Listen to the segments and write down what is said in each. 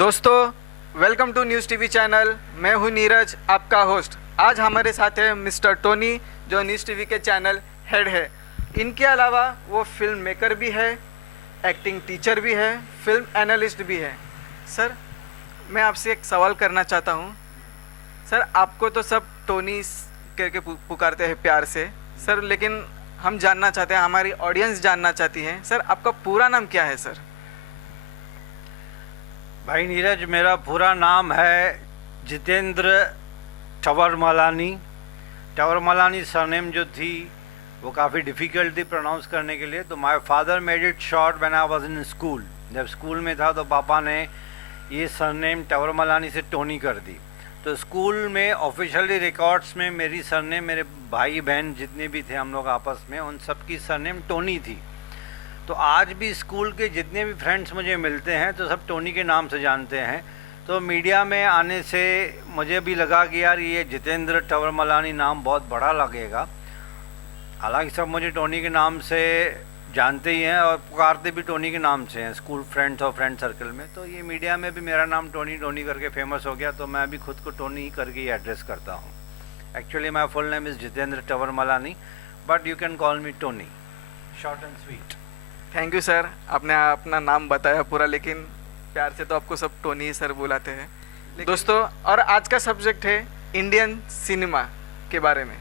दोस्तों welcome to news TV channel. मैं हूं नीरज, आपका होस्ट। आज हमारे साथ है मिस्टर टोनी, जो न्यूज़ टीवी के चैनल हेड है। इनके अलावा वो फिल्म मेकर भी है, एक्टिंग टीचर भी है, फिल्म एनालिस्ट भी है। सर, मैं आपसे एक सवाल करना चाहता हूं। सर, आपको तो सब टोनी करके पुकारते हैं प्यार से सर, लेकिन हम जानना चाहते हैं, हमारी ऑडियंस जानना चाहती है, सर आपका पूरा नाम क्या है सर? भाई नीरज, मेरा पूरा नाम है जितेंद्र टवरमलानी। टवरमलानी सरनेम जो थी वो काफ़ी डिफ़िकल्ट थी प्रोनाउंस करने के लिए, तो my father made it short when I was in school. जब स्कूल में था तो पापा ने ये सरनेम टवरमलानी से टोनी कर दी। तो स्कूल में ऑफिशियली रिकॉर्ड्स में मेरी सरनेम, मेरे भाई बहन जितने भी थे हम लोग आपस में, उन सब की सरनेम टोनी थी। तो आज भी स्कूल के जितने भी फ्रेंड्स मुझे मिलते हैं तो सब टोनी के नाम से जानते हैं। तो मीडिया में आने से मुझे भी लगा कि यार ये जितेंद्र टवरमलानी नाम बहुत बड़ा लगेगा। हालांकि सब मुझे टोनी के नाम से जानते ही हैं और पुकारते भी टोनी के नाम से हैं स्कूल फ्रेंड्स और फ्रेंड सर्कल में। तो ये मीडिया में भी मेरा नाम टोनी टोनी करके फेमस हो गया, तो मैं भी खुद को टोनी करके ही एड्रेस करता हूँ। Actually my full name is Jitendra Tavarmalani, but you can call me Tony, short and sweet. Thank you sir, आपने अपना नाम बताया पूरा, लेकिन प्यार से तो आपको सब टोनी ही सर बुलाते हैं। दोस्तों, और आज का सब्जेक्ट है इंडियन सिनेमा के बारे में।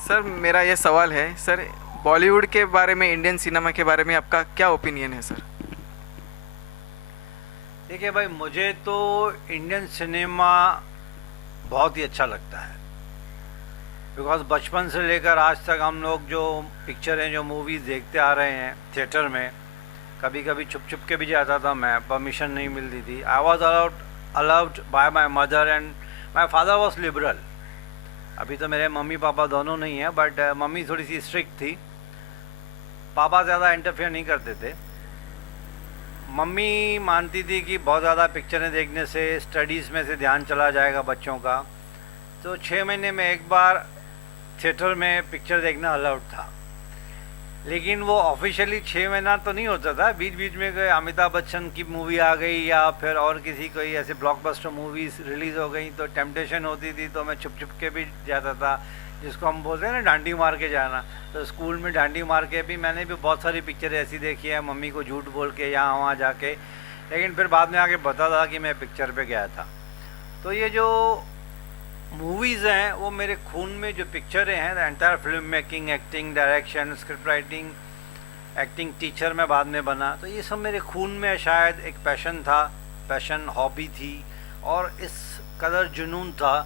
सर, मेरा ये सवाल है सर, बॉलीवुड के बारे में, इंडियन सिनेमा के बारे में आपका क्या ओपिनियन है सर? देखिए भाई, मुझे तो इंडियन सिनेमा बहुत ही अच्छा लगता है, बिकॉज बचपन से लेकर आज तक हम लोग जो पिक्चरें, जो मूवीज़ देखते आ रहे हैं थिएटर में, कभी कभी छुप छुप के भी जाता था मैं, परमिशन नहीं मिलती थी। I was allowed by my mother and my father was liberal. अभी तो मेरे मम्मी पापा दोनों नहीं हैं, बट मम्मी थोड़ी सी स्ट्रिक्ट थी, पापा ज़्यादा इंटरफेयर नहीं करते थे। मम्मी मानती थी कि बहुत ज़्यादा पिक्चरें देखने से स्टडीज़ में से ध्यान चला जाएगा बच्चों का, तो 6 महीने में एक बार थिएटर में पिक्चर देखना अलाउड था। लेकिन वो ऑफिशियली 6 महीना तो नहीं होता था, बीच बीच में कोई अमिताभ बच्चन की मूवी आ गई या फिर और किसी कोई ऐसे ब्लॉकबस्टर मूवीज़ रिलीज़ हो गई तो टेम्पटेशन होती थी, तो मैं छुप छुप के भी जाता था, जिसको हम बोलते हैं ना डांडी मार के जाना। तो स्कूल में डांडी मार के भी मैंने भी बहुत सारी पिक्चरें ऐसी देखी है, मम्मी को झूठ बोल के यहाँ वहाँ जाके, लेकिन फिर बाद में आके पता था कि मैं पिक्चर पे गया था। तो ये जो मूवीज़ हैं वो मेरे खून में, जो पिक्चरें हैं, entire film making, acting, direction, script writing, acting teacher में बाद में बना, तो ये सब मेरे खून में शायद एक पैशन था, पैशन हॉबी थी, और इस कदर जुनून था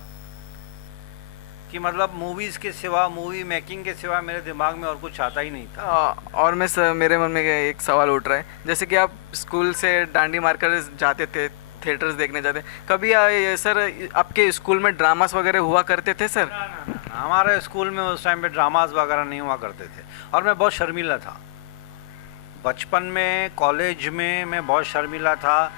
कि मतलब मूवीज़ के सिवा, मूवी मेकिंग के सिवा मेरे दिमाग में और कुछ आता ही नहीं था। और मैं सर, मेरे मन में एक सवाल उठ रहा है, जैसे कि आप स्कूल से डांडी मारकर जाते थे, थिएटर्स देखने जाते, कभी सर आपके स्कूल में ड्रामास वगैरह हुआ करते थे सर? ना, हमारे स्कूल में उस टाइम पे ड्रामास वगैरह नहीं हुआ करते थे, और मैं बहुत शर्मीला था बचपन में। कॉलेज में मैं बहुत शर्मीला था,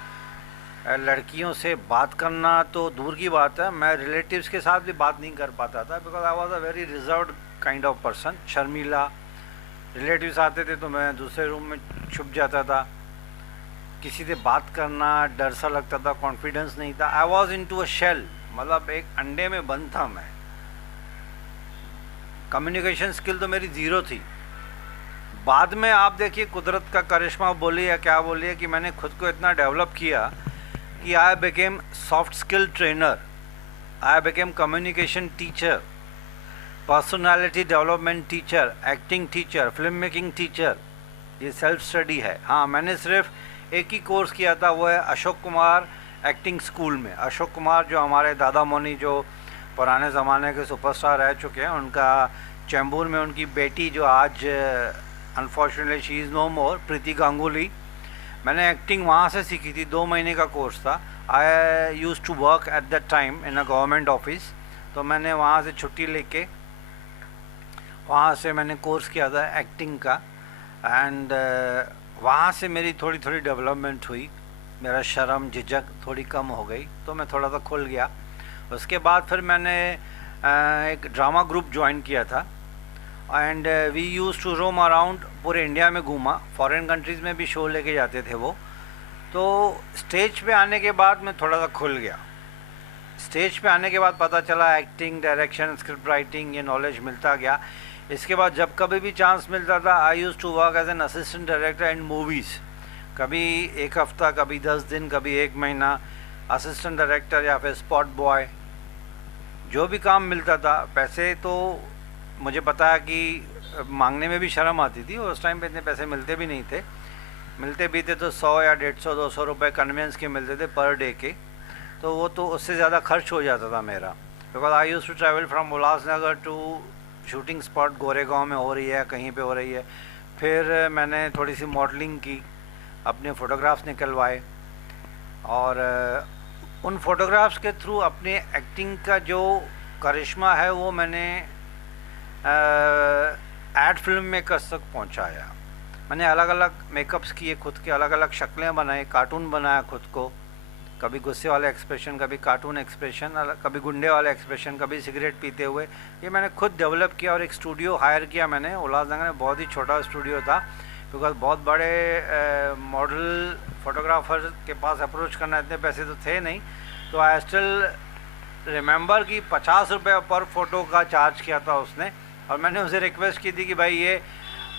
लड़कियों से बात करना तो दूर की बात है, मैं रिलेटिव्स के साथ भी बात नहीं कर पाता था, because I was a very reserved kind of person, शर्मीला। रिलेटिव्स आते थे तो मैं दूसरे रूम में छुप जाता था, किसी से बात करना डर सा लगता था, कॉन्फिडेंस नहीं था। I was in to a shell, मतलब एक अंडे में बंद था मैं। कम्युनिकेशन स्किल तो मेरी ज़ीरो थी। बाद में आप देखिए, कुदरत का करिश्मा बोलिए या क्या बोलिए, कि मैंने खुद को इतना डेवलप किया कि I became soft skill trainer, I became communication teacher, personality development teacher, acting teacher, film making teacher. ये सेल्फ स्टडी है। हाँ, मैंने सिर्फ एक ही कोर्स किया था, वो है अशोक कुमार एक्टिंग स्कूल में। अशोक कुमार जो हमारे दादा मोनी, जो पुराने ज़माने के सुपरस्टार रह चुके हैं, उनका चैम्बूर में उनकी बेटी, जो आज अनफॉर्चुनेटली शी इज़ नो मोर, प्रीति गांगुली, मैंने एक्टिंग वहाँ से सीखी थी। 2 महीने का कोर्स था। I use to work at that time in a government office, तो मैंने वहाँ से छुट्टी लेके वहाँ से मैंने कोर्स किया था एक्टिंग का, एंड वहाँ से मेरी थोड़ी थोड़ी डेवलपमेंट हुई, मेरा शर्म झिझक थोड़ी कम हो गई, तो मैं थोड़ा सा खुल गया। उसके बाद फिर मैंने एक ड्रामा ग्रुप ज्वाइन किया था, and we use to roam around, पूरे इंडिया में घूमा, फॉरेन कंट्रीज़ में भी शो लेके जाते थे वो। तो स्टेज पे आने के बाद मैं थोड़ा सा खुल गया। स्टेज पे आने के बाद पता चला एक्टिंग, डायरेक्शन, स्क्रिप्ट राइटिंग, ये नॉलेज मिलता गया। इसके बाद जब कभी भी चांस मिलता था, I use to work as an assistant director in movies. कभी एक हफ्ता, कभी 10 दिन, कभी 1 महीना असिस्टेंट डायरेक्टर या फिर स्पॉट बॉय, जो भी काम मिलता था। पैसे तो मुझे पता है कि मांगने में भी शर्म आती थी, और उस टाइम पे इतने पैसे मिलते भी नहीं थे। मिलते भी थे तो 100 या 150, 200 रुपये कन्वेंस के मिलते थे पर डे के, तो वो तो उससे ज़्यादा खर्च हो जाता था मेरा। Because I use to travel from Ulhasnagar to shooting spot Goregaon में हो रही है, कहीं पे हो रही है। फिर मैंने थोड़ी सी मॉडलिंग की, अपने फ़ोटोग्राफ्स निकलवाए, और उन फोटोग्राफ्स के थ्रू अपनी एक्टिंग का जो करिश्मा है वो मैंने एड फिल्म मेकर्स तक पहुंचाया। मैंने अलग अलग मेकअप्स किए, खुद के अलग अलग शक्लें बनाई, कार्टून बनाया खुद को, कभी गुस्से वाले एक्सप्रेशन, कभी कार्टून एक्सप्रेशन, कभी गुंडे वाले एक्सप्रेशन, कभी सिगरेट पीते हुए। ये मैंने खुद डेवलप किया, और एक स्टूडियो हायर किया मैंने उल्लासनगर में। बहुत ही छोटा स्टूडियो था, बिकॉज बहुत बड़े मॉडल फोटोग्राफर के पास अप्रोच करना इतने पैसे तो थे नहीं। तो आई स्टिल रिमेंबर कि 50 रुपये पर फोटो का चार्ज किया था उसने, और मैंने उसे रिक्वेस्ट की थी कि भाई ये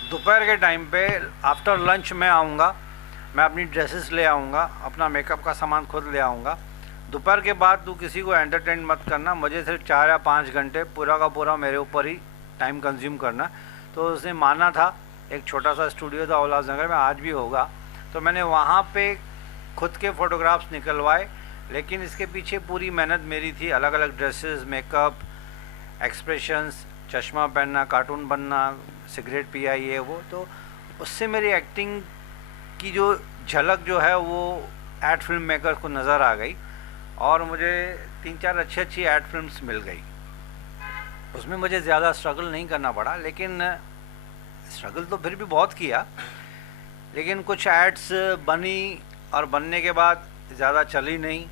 दोपहर के टाइम पे आफ्टर लंच मैं आऊँगा, मैं अपनी ड्रेसेस ले आऊँगा, अपना मेकअप का सामान खुद ले आऊँगा। दोपहर के बाद तू किसी को एंटरटेन मत करना, मुझे सिर्फ 4 या 5 घंटे पूरा का पूरा मेरे ऊपर ही टाइम कंज्यूम करना। तो उसने माना था। एक छोटा सा स्टूडियो था उल्लासनगर में, आज भी होगा। तो मैंने वहाँ पे खुद के फ़ोटोग्राफ्स निकलवाए, लेकिन इसके पीछे पूरी मेहनत मेरी थी। अलग अलग ड्रेसेस, मेकअप, एक्सप्रेशंस, चश्मा पहनना, कार्टून बनना, सिगरेट पिया, ये वो। तो उससे मेरी एक्टिंग की जो झलक जो है वो एड फिल्म मेकर को नज़र आ गई, और मुझे 3-4 अच्छी एड फिल्म्स मिल गई। उसमें मुझे ज़्यादा स्ट्रगल नहीं करना पड़ा, लेकिन स्ट्रगल तो फिर भी बहुत किया। लेकिन कुछ एड्स बनी, और बनने के बाद ज़्यादा चली नहीं,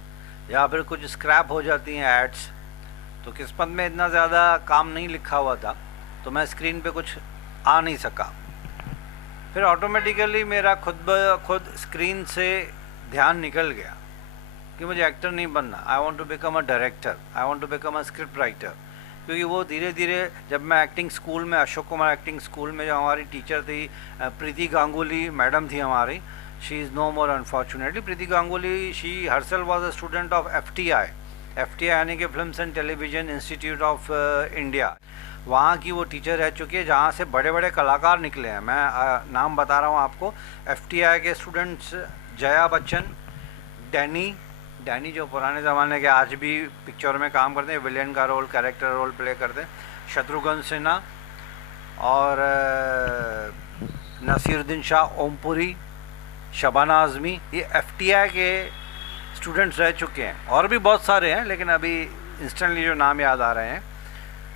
या फिर कुछ स्क्रैप हो जाती हैं एड्स। तो किस्मत में इतना ज़्यादा काम नहीं लिखा हुआ था, तो मैं स्क्रीन पे कुछ आ नहीं सका। फिर ऑटोमेटिकली मेरा खुद स्क्रीन से ध्यान निकल गया कि मुझे एक्टर नहीं बनना। I want to become a director, I want to become a script writer. क्योंकि वो धीरे धीरे, जब मैं एक्टिंग स्कूल में, अशोक कुमार एक्टिंग स्कूल में जो हमारी टीचर थी प्रीति गांगुली मैडम थी हमारी, she is no more unfortunately. Preeti Ganguly, she herself was a student of FTI यानी कि films and television institute of India. वहाँ की वो टीचर रह चुकी है, जहाँ से बड़े बड़े कलाकार निकले हैं। मैं नाम बता रहा हूँ आपको। FTI के स्टूडेंट्स जया बच्चन, डैनी जो पुराने ज़माने के आज भी पिक्चर में काम करते हैं, विलेन का रोल, कैरेक्टर रोल प्ले करते हैं, शत्रुघ्न सिन्हा और नसीरुद्दीन शाह, ओमपुरी, शबाना आज़मी, ये FTI के स्टूडेंट्स रह चुके हैं। और भी बहुत सारे हैं, लेकिन अभी इंस्टेंटली जो नाम याद आ रहे हैं।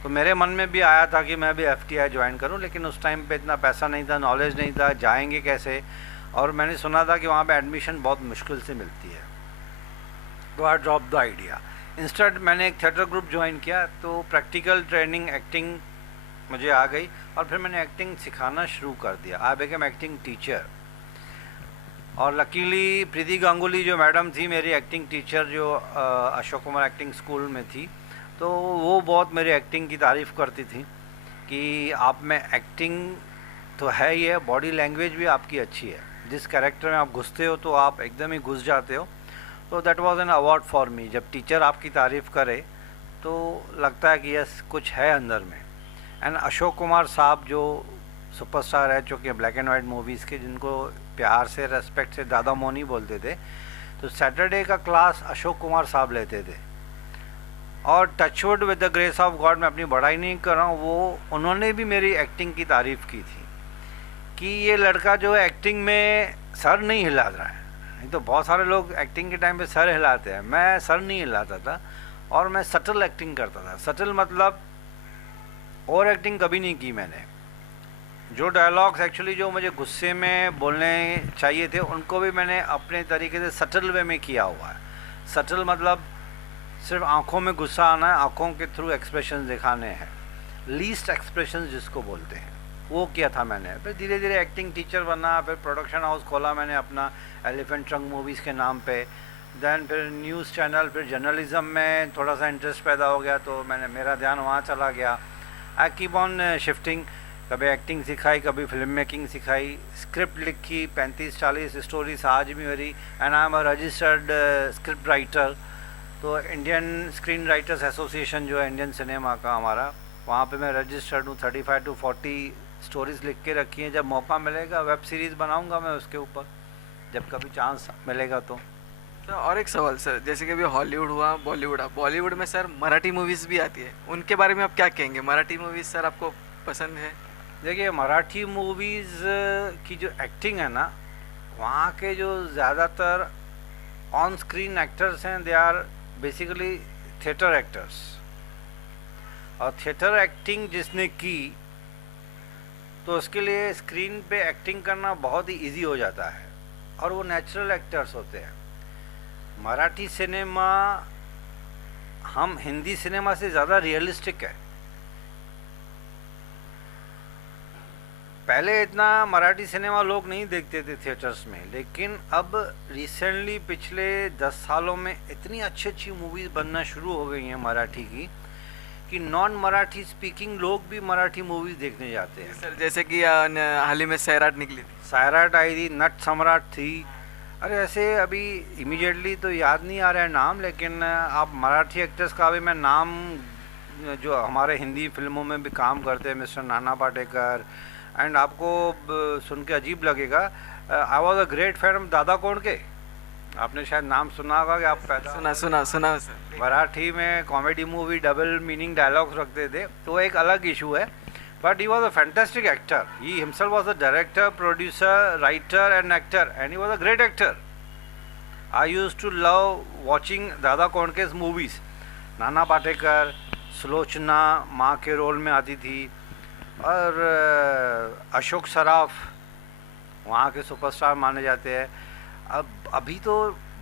तो मेरे मन में भी आया था कि मैं भी FTI ज्वाइन करूं, लेकिन उस टाइम पे इतना पैसा नहीं था, नॉलेज नहीं था, जाएंगे कैसे। और मैंने सुना था कि वहाँ पे एडमिशन बहुत मुश्किल से मिलती है। तो आई ड्रॉप द आइडिया। इंस्टेड मैंने एक थिएटर ग्रुप ज्वाइन किया, तो प्रैक्टिकल ट्रेनिंग एक्टिंग मुझे आ गई, और फिर मैंने एक्टिंग सिखाना शुरू कर दिया। I become acting teacher. और लकीली प्रीति गांगुली जो मैडम थी मेरी एक्टिंग टीचर, जो अशोक कुमार एक्टिंग स्कूल में थी, तो वो बहुत मेरी एक्टिंग की तारीफ़ करती थी कि आप में एक्टिंग तो है ही है, बॉडी लैंग्वेज भी आपकी अच्छी है। जिस कैरेक्टर में आप घुसते हो तो आप एकदम ही घुस जाते हो। तो that was an award for me. जब टीचर आपकी तारीफ़ करे तो लगता है कि यस, कुछ है अंदर में। एंड अशोक कुमार साहब जो सुपरस्टार रह चुके हैं ब्लैक एंड वाइट मूवीज़ के, जिनको प्यार से, रेस्पेक्ट से दादा मोनी बोलते थे, तो सैटरडे का क्लास अशोक कुमार साहब लेते थे। और touchwood with the grace of God, मैं अपनी बड़ाई नहीं कर रहा हूँ, वो उन्होंने भी मेरी एक्टिंग की तारीफ़ की थी कि ये लड़का जो है एक्टिंग में सर नहीं हिला रहा है। नहीं तो बहुत सारे लोग एक्टिंग के टाइम पे सर हिलाते हैं, मैं सर नहीं हिलाता था, और मैं सटल एक्टिंग करता था। सटल मतलब ओवर एक्टिंग कभी नहीं की मैंने। जो डायलॉग्स एक्चुअली जो मुझे गुस्से में बोलने चाहिए थे, उनको भी मैंने अपने तरीके से सटल वे में किया हुआ है। सटल मतलब सिर्फ आंखों में गुस्सा आना है, आंखों के थ्रू एक्सप्रेशन दिखाने हैं, लीस्ट एक्सप्रेशन जिसको बोलते हैं। वो किया था मैंने। फिर धीरे धीरे एक्टिंग टीचर बना, फिर प्रोडक्शन हाउस खोला मैंने अपना एलिफेंट ट्रंक मूवीज़ के नाम पे। देन फिर न्यूज़ चैनल, फिर जर्नलिज्म में थोड़ा सा इंटरेस्ट पैदा हो गया तो मेरा ध्यान वहाँ चला गया। आई कीप ऑन शिफ्टिंग, कभी एक्टिंग सिखाई, कभी फिल्म मेकिंग सिखाई, स्क्रिप्ट लिखी, 35-40 स्टोरीज आज भी मेरी। And I am a registered script writer. तो इंडियन स्क्रीन राइटर्स एसोसिएशन जो है इंडियन सिनेमा का हमारा, वहाँ पे मैं रजिस्टर्ड हूँ। 35 to 40 स्टोरीज़ लिख के रखी हैं। जब मौका मिलेगा वेब सीरीज़ बनाऊँगा मैं उसके ऊपर, जब कभी चांस मिलेगा तो। और एक सवाल सर, जैसे कि अभी हॉलीवुड हुआ, बॉलीवुड हुआ, बॉलीवुड में सर मराठी मूवीज़ भी आती है, उनके बारे में आप क्या कहेंगे? मराठी मूवीज़ सर आपको पसंद है? देखिए, मराठी मूवीज़ की जो एक्टिंग है ना, वहाँ के जो ज़्यादातर ऑन स्क्रीन एक्टर्स हैं, they are basically theatre actors. और थिएटर एक्टिंग जिसने की तो उसके लिए स्क्रीन पे एक्टिंग करना बहुत ही इजी हो जाता है, और वो नेचुरल एक्टर्स होते हैं। मराठी सिनेमा हम हिंदी सिनेमा से ज़्यादा रियलिस्टिक है। पहले इतना मराठी सिनेमा लोग नहीं देखते थे थिएटर्स में, लेकिन अब रिसेंटली पिछले 10 सालों में इतनी अच्छी अच्छी मूवीज़ बनना शुरू हो गई हैं मराठी की कि नॉन मराठी स्पीकिंग लोग भी मराठी मूवीज़ देखने जाते हैं। सर जैसे कि हाल ही में सैराट निकली थी, सैराट आई थी, नट सम्राट थी। अरे ऐसे अभी इमीडिएटली तो याद नहीं आ रहा है नाम, लेकिन आप मराठी एक्टर्स का भी मैं नाम, जो हमारे हिंदी फिल्मों में भी काम करते हैं, मिस्टर नाना पाटेकर। एंड आपको सुन के अजीब लगेगा, आई was a great fan of Dada Kondke. आपने शायद नाम सुना होगा कि आप पैदा सुना सर। मराठी में comedy movie double meaning dialogues रखते थे, तो एक अलग इशू है। But he was a fantastic actor. He himself was a director, producer, writer and actor, and he was a great actor. I used to love watching Dada Kondke's movies. Nana Patekar, Sulochana माँ के role में आती थी, और अशोक सराफ वहाँ के superstar माने जाते हैं। अब अभी तो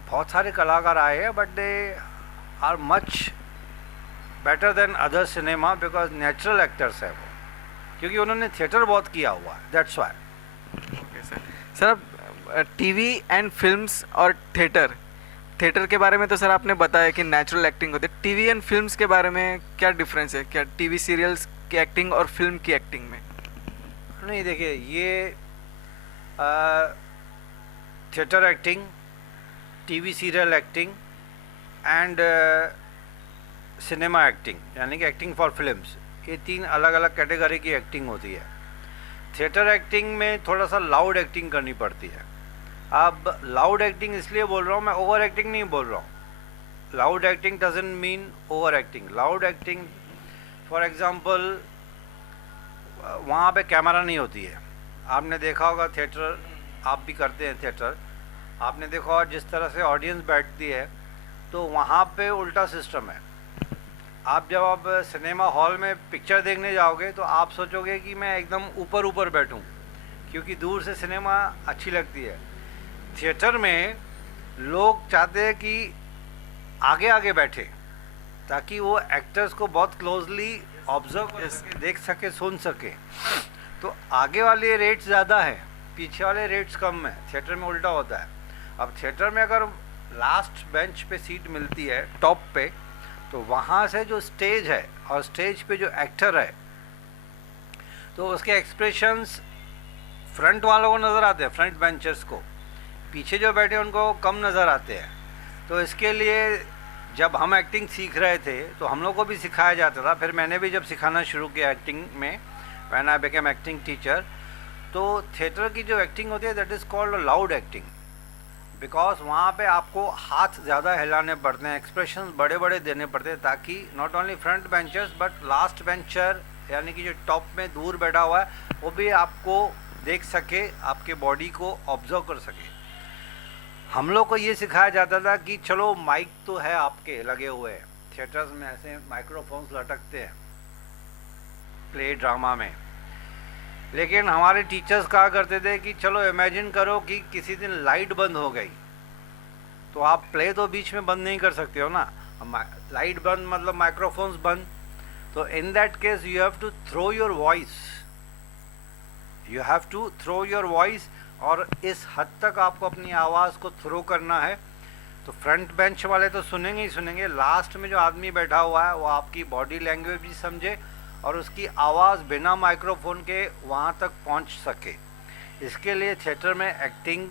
बहुत सारे कलाकार आए हैं, but they are much better than other cinema because natural actors है वो, क्योंकि उन्होंने थिएटर बहुत किया हुआ है, that's why. Okay sir. Sir अब टीवी एंड फिल्म्स और थिएटर के बारे में तो सर आपने बताया कि नेचुरल एक्टिंग होती है, टीवी एंड फिल्म्स के बारे में क्या डिफरेंस है? क्या टीवी सीरियल्स की एक्टिंग और फिल्म की एक्टिंग में? नहीं, देखिए, ये theatre acting, TV serial acting and cinema acting, यानी कि एक्टिंग फॉर फिल्म्स, ये 3 अलग अलग कैटेगरी की एक्टिंग होती है। थिएटर एक्टिंग में थोड़ा सा लाउड एक्टिंग करनी पड़ती है। अब लाउड एक्टिंग इसलिए बोल रहा हूँ, मैं ओवर एक्टिंग नहीं बोल रहा हूँ। Loud acting doesn't mean over acting. Loud acting for example, वहाँ पे कैमरा नहीं होती है। आपने देखा होगा थिएटर, आप भी करते हैं थिएटर, आपने देखा होगा जिस तरह से ऑडियंस बैठती है, तो वहाँ पे उल्टा सिस्टम है। आप जब आप सिनेमा हॉल में पिक्चर देखने जाओगे तो आप सोचोगे कि मैं एकदम ऊपर बैठूं, क्योंकि दूर से सिनेमा अच्छी लगती है। थिएटर में लोग चाहते हैं कि आगे आगे बैठे, ताकि वो एक्टर्स को बहुत क्लोजली ऑब्जर्व कर सके, देख सके, सुन सके। तो आगे वाले रेट्स ज़्यादा हैं, पीछे वाले रेट्स कम हैं। थिएटर में उल्टा होता है। अब थिएटर में अगर लास्ट बेंच पे सीट मिलती है, टॉप पे, तो वहाँ से जो स्टेज है और स्टेज पे जो एक्टर है, तो उसके एक्सप्रेशंस फ्रंट वालों को नज़र आते हैं, फ्रंट बेंचर्स को। पीछे जो बैठे उनको कम नज़र आते हैं। तो इसके लिए जब हम एक्टिंग सीख रहे थे तो हम लोग को भी सिखाया जाता था। फिर मैंने भी जब सिखाना शुरू किया एक्टिंग में, when I became acting teacher, तो थिएटर की जो एक्टिंग होती है that is called loud acting, because वहाँ पे आपको हाथ ज़्यादा हिलाने पड़ते हैं, एक्सप्रेशंस बड़े बड़े देने पड़ते हैं, ताकि not only front benchers but last bencher, यानी कि जो टॉप में दूर बैठा हुआ है, वो भी आपको देख सके, आपके बॉडी को ऑब्जर्व कर सके। हम लोग को ये सिखाया जाता था कि चलो माइक तो है आपके लगे हुए हैं, थिएटर्स में ऐसे माइक्रोफोन्स लटकते हैं प्ले ड्रामा में, लेकिन हमारे टीचर्स कहा करते थे कि चलो इमेजिन करो कि किसी दिन लाइट बंद हो गई, तो आप प्ले तो बीच में बंद नहीं कर सकते हो ना। लाइट बंद मतलब माइक्रोफोन्स बंद, तो in that case you have to throw your voice you have to throw your voice, और इस हद तक आपको अपनी आवाज़ को थ्रो करना है। तो फ्रंट बेंच वाले तो सुनेंगे ही सुनेंगे, लास्ट में जो आदमी बैठा हुआ है वो आपकी बॉडी लैंग्वेज भी समझे और उसकी आवाज़ बिना माइक्रोफोन के वहाँ तक पहुँच सके। इसके लिए थिएटर में एक्टिंग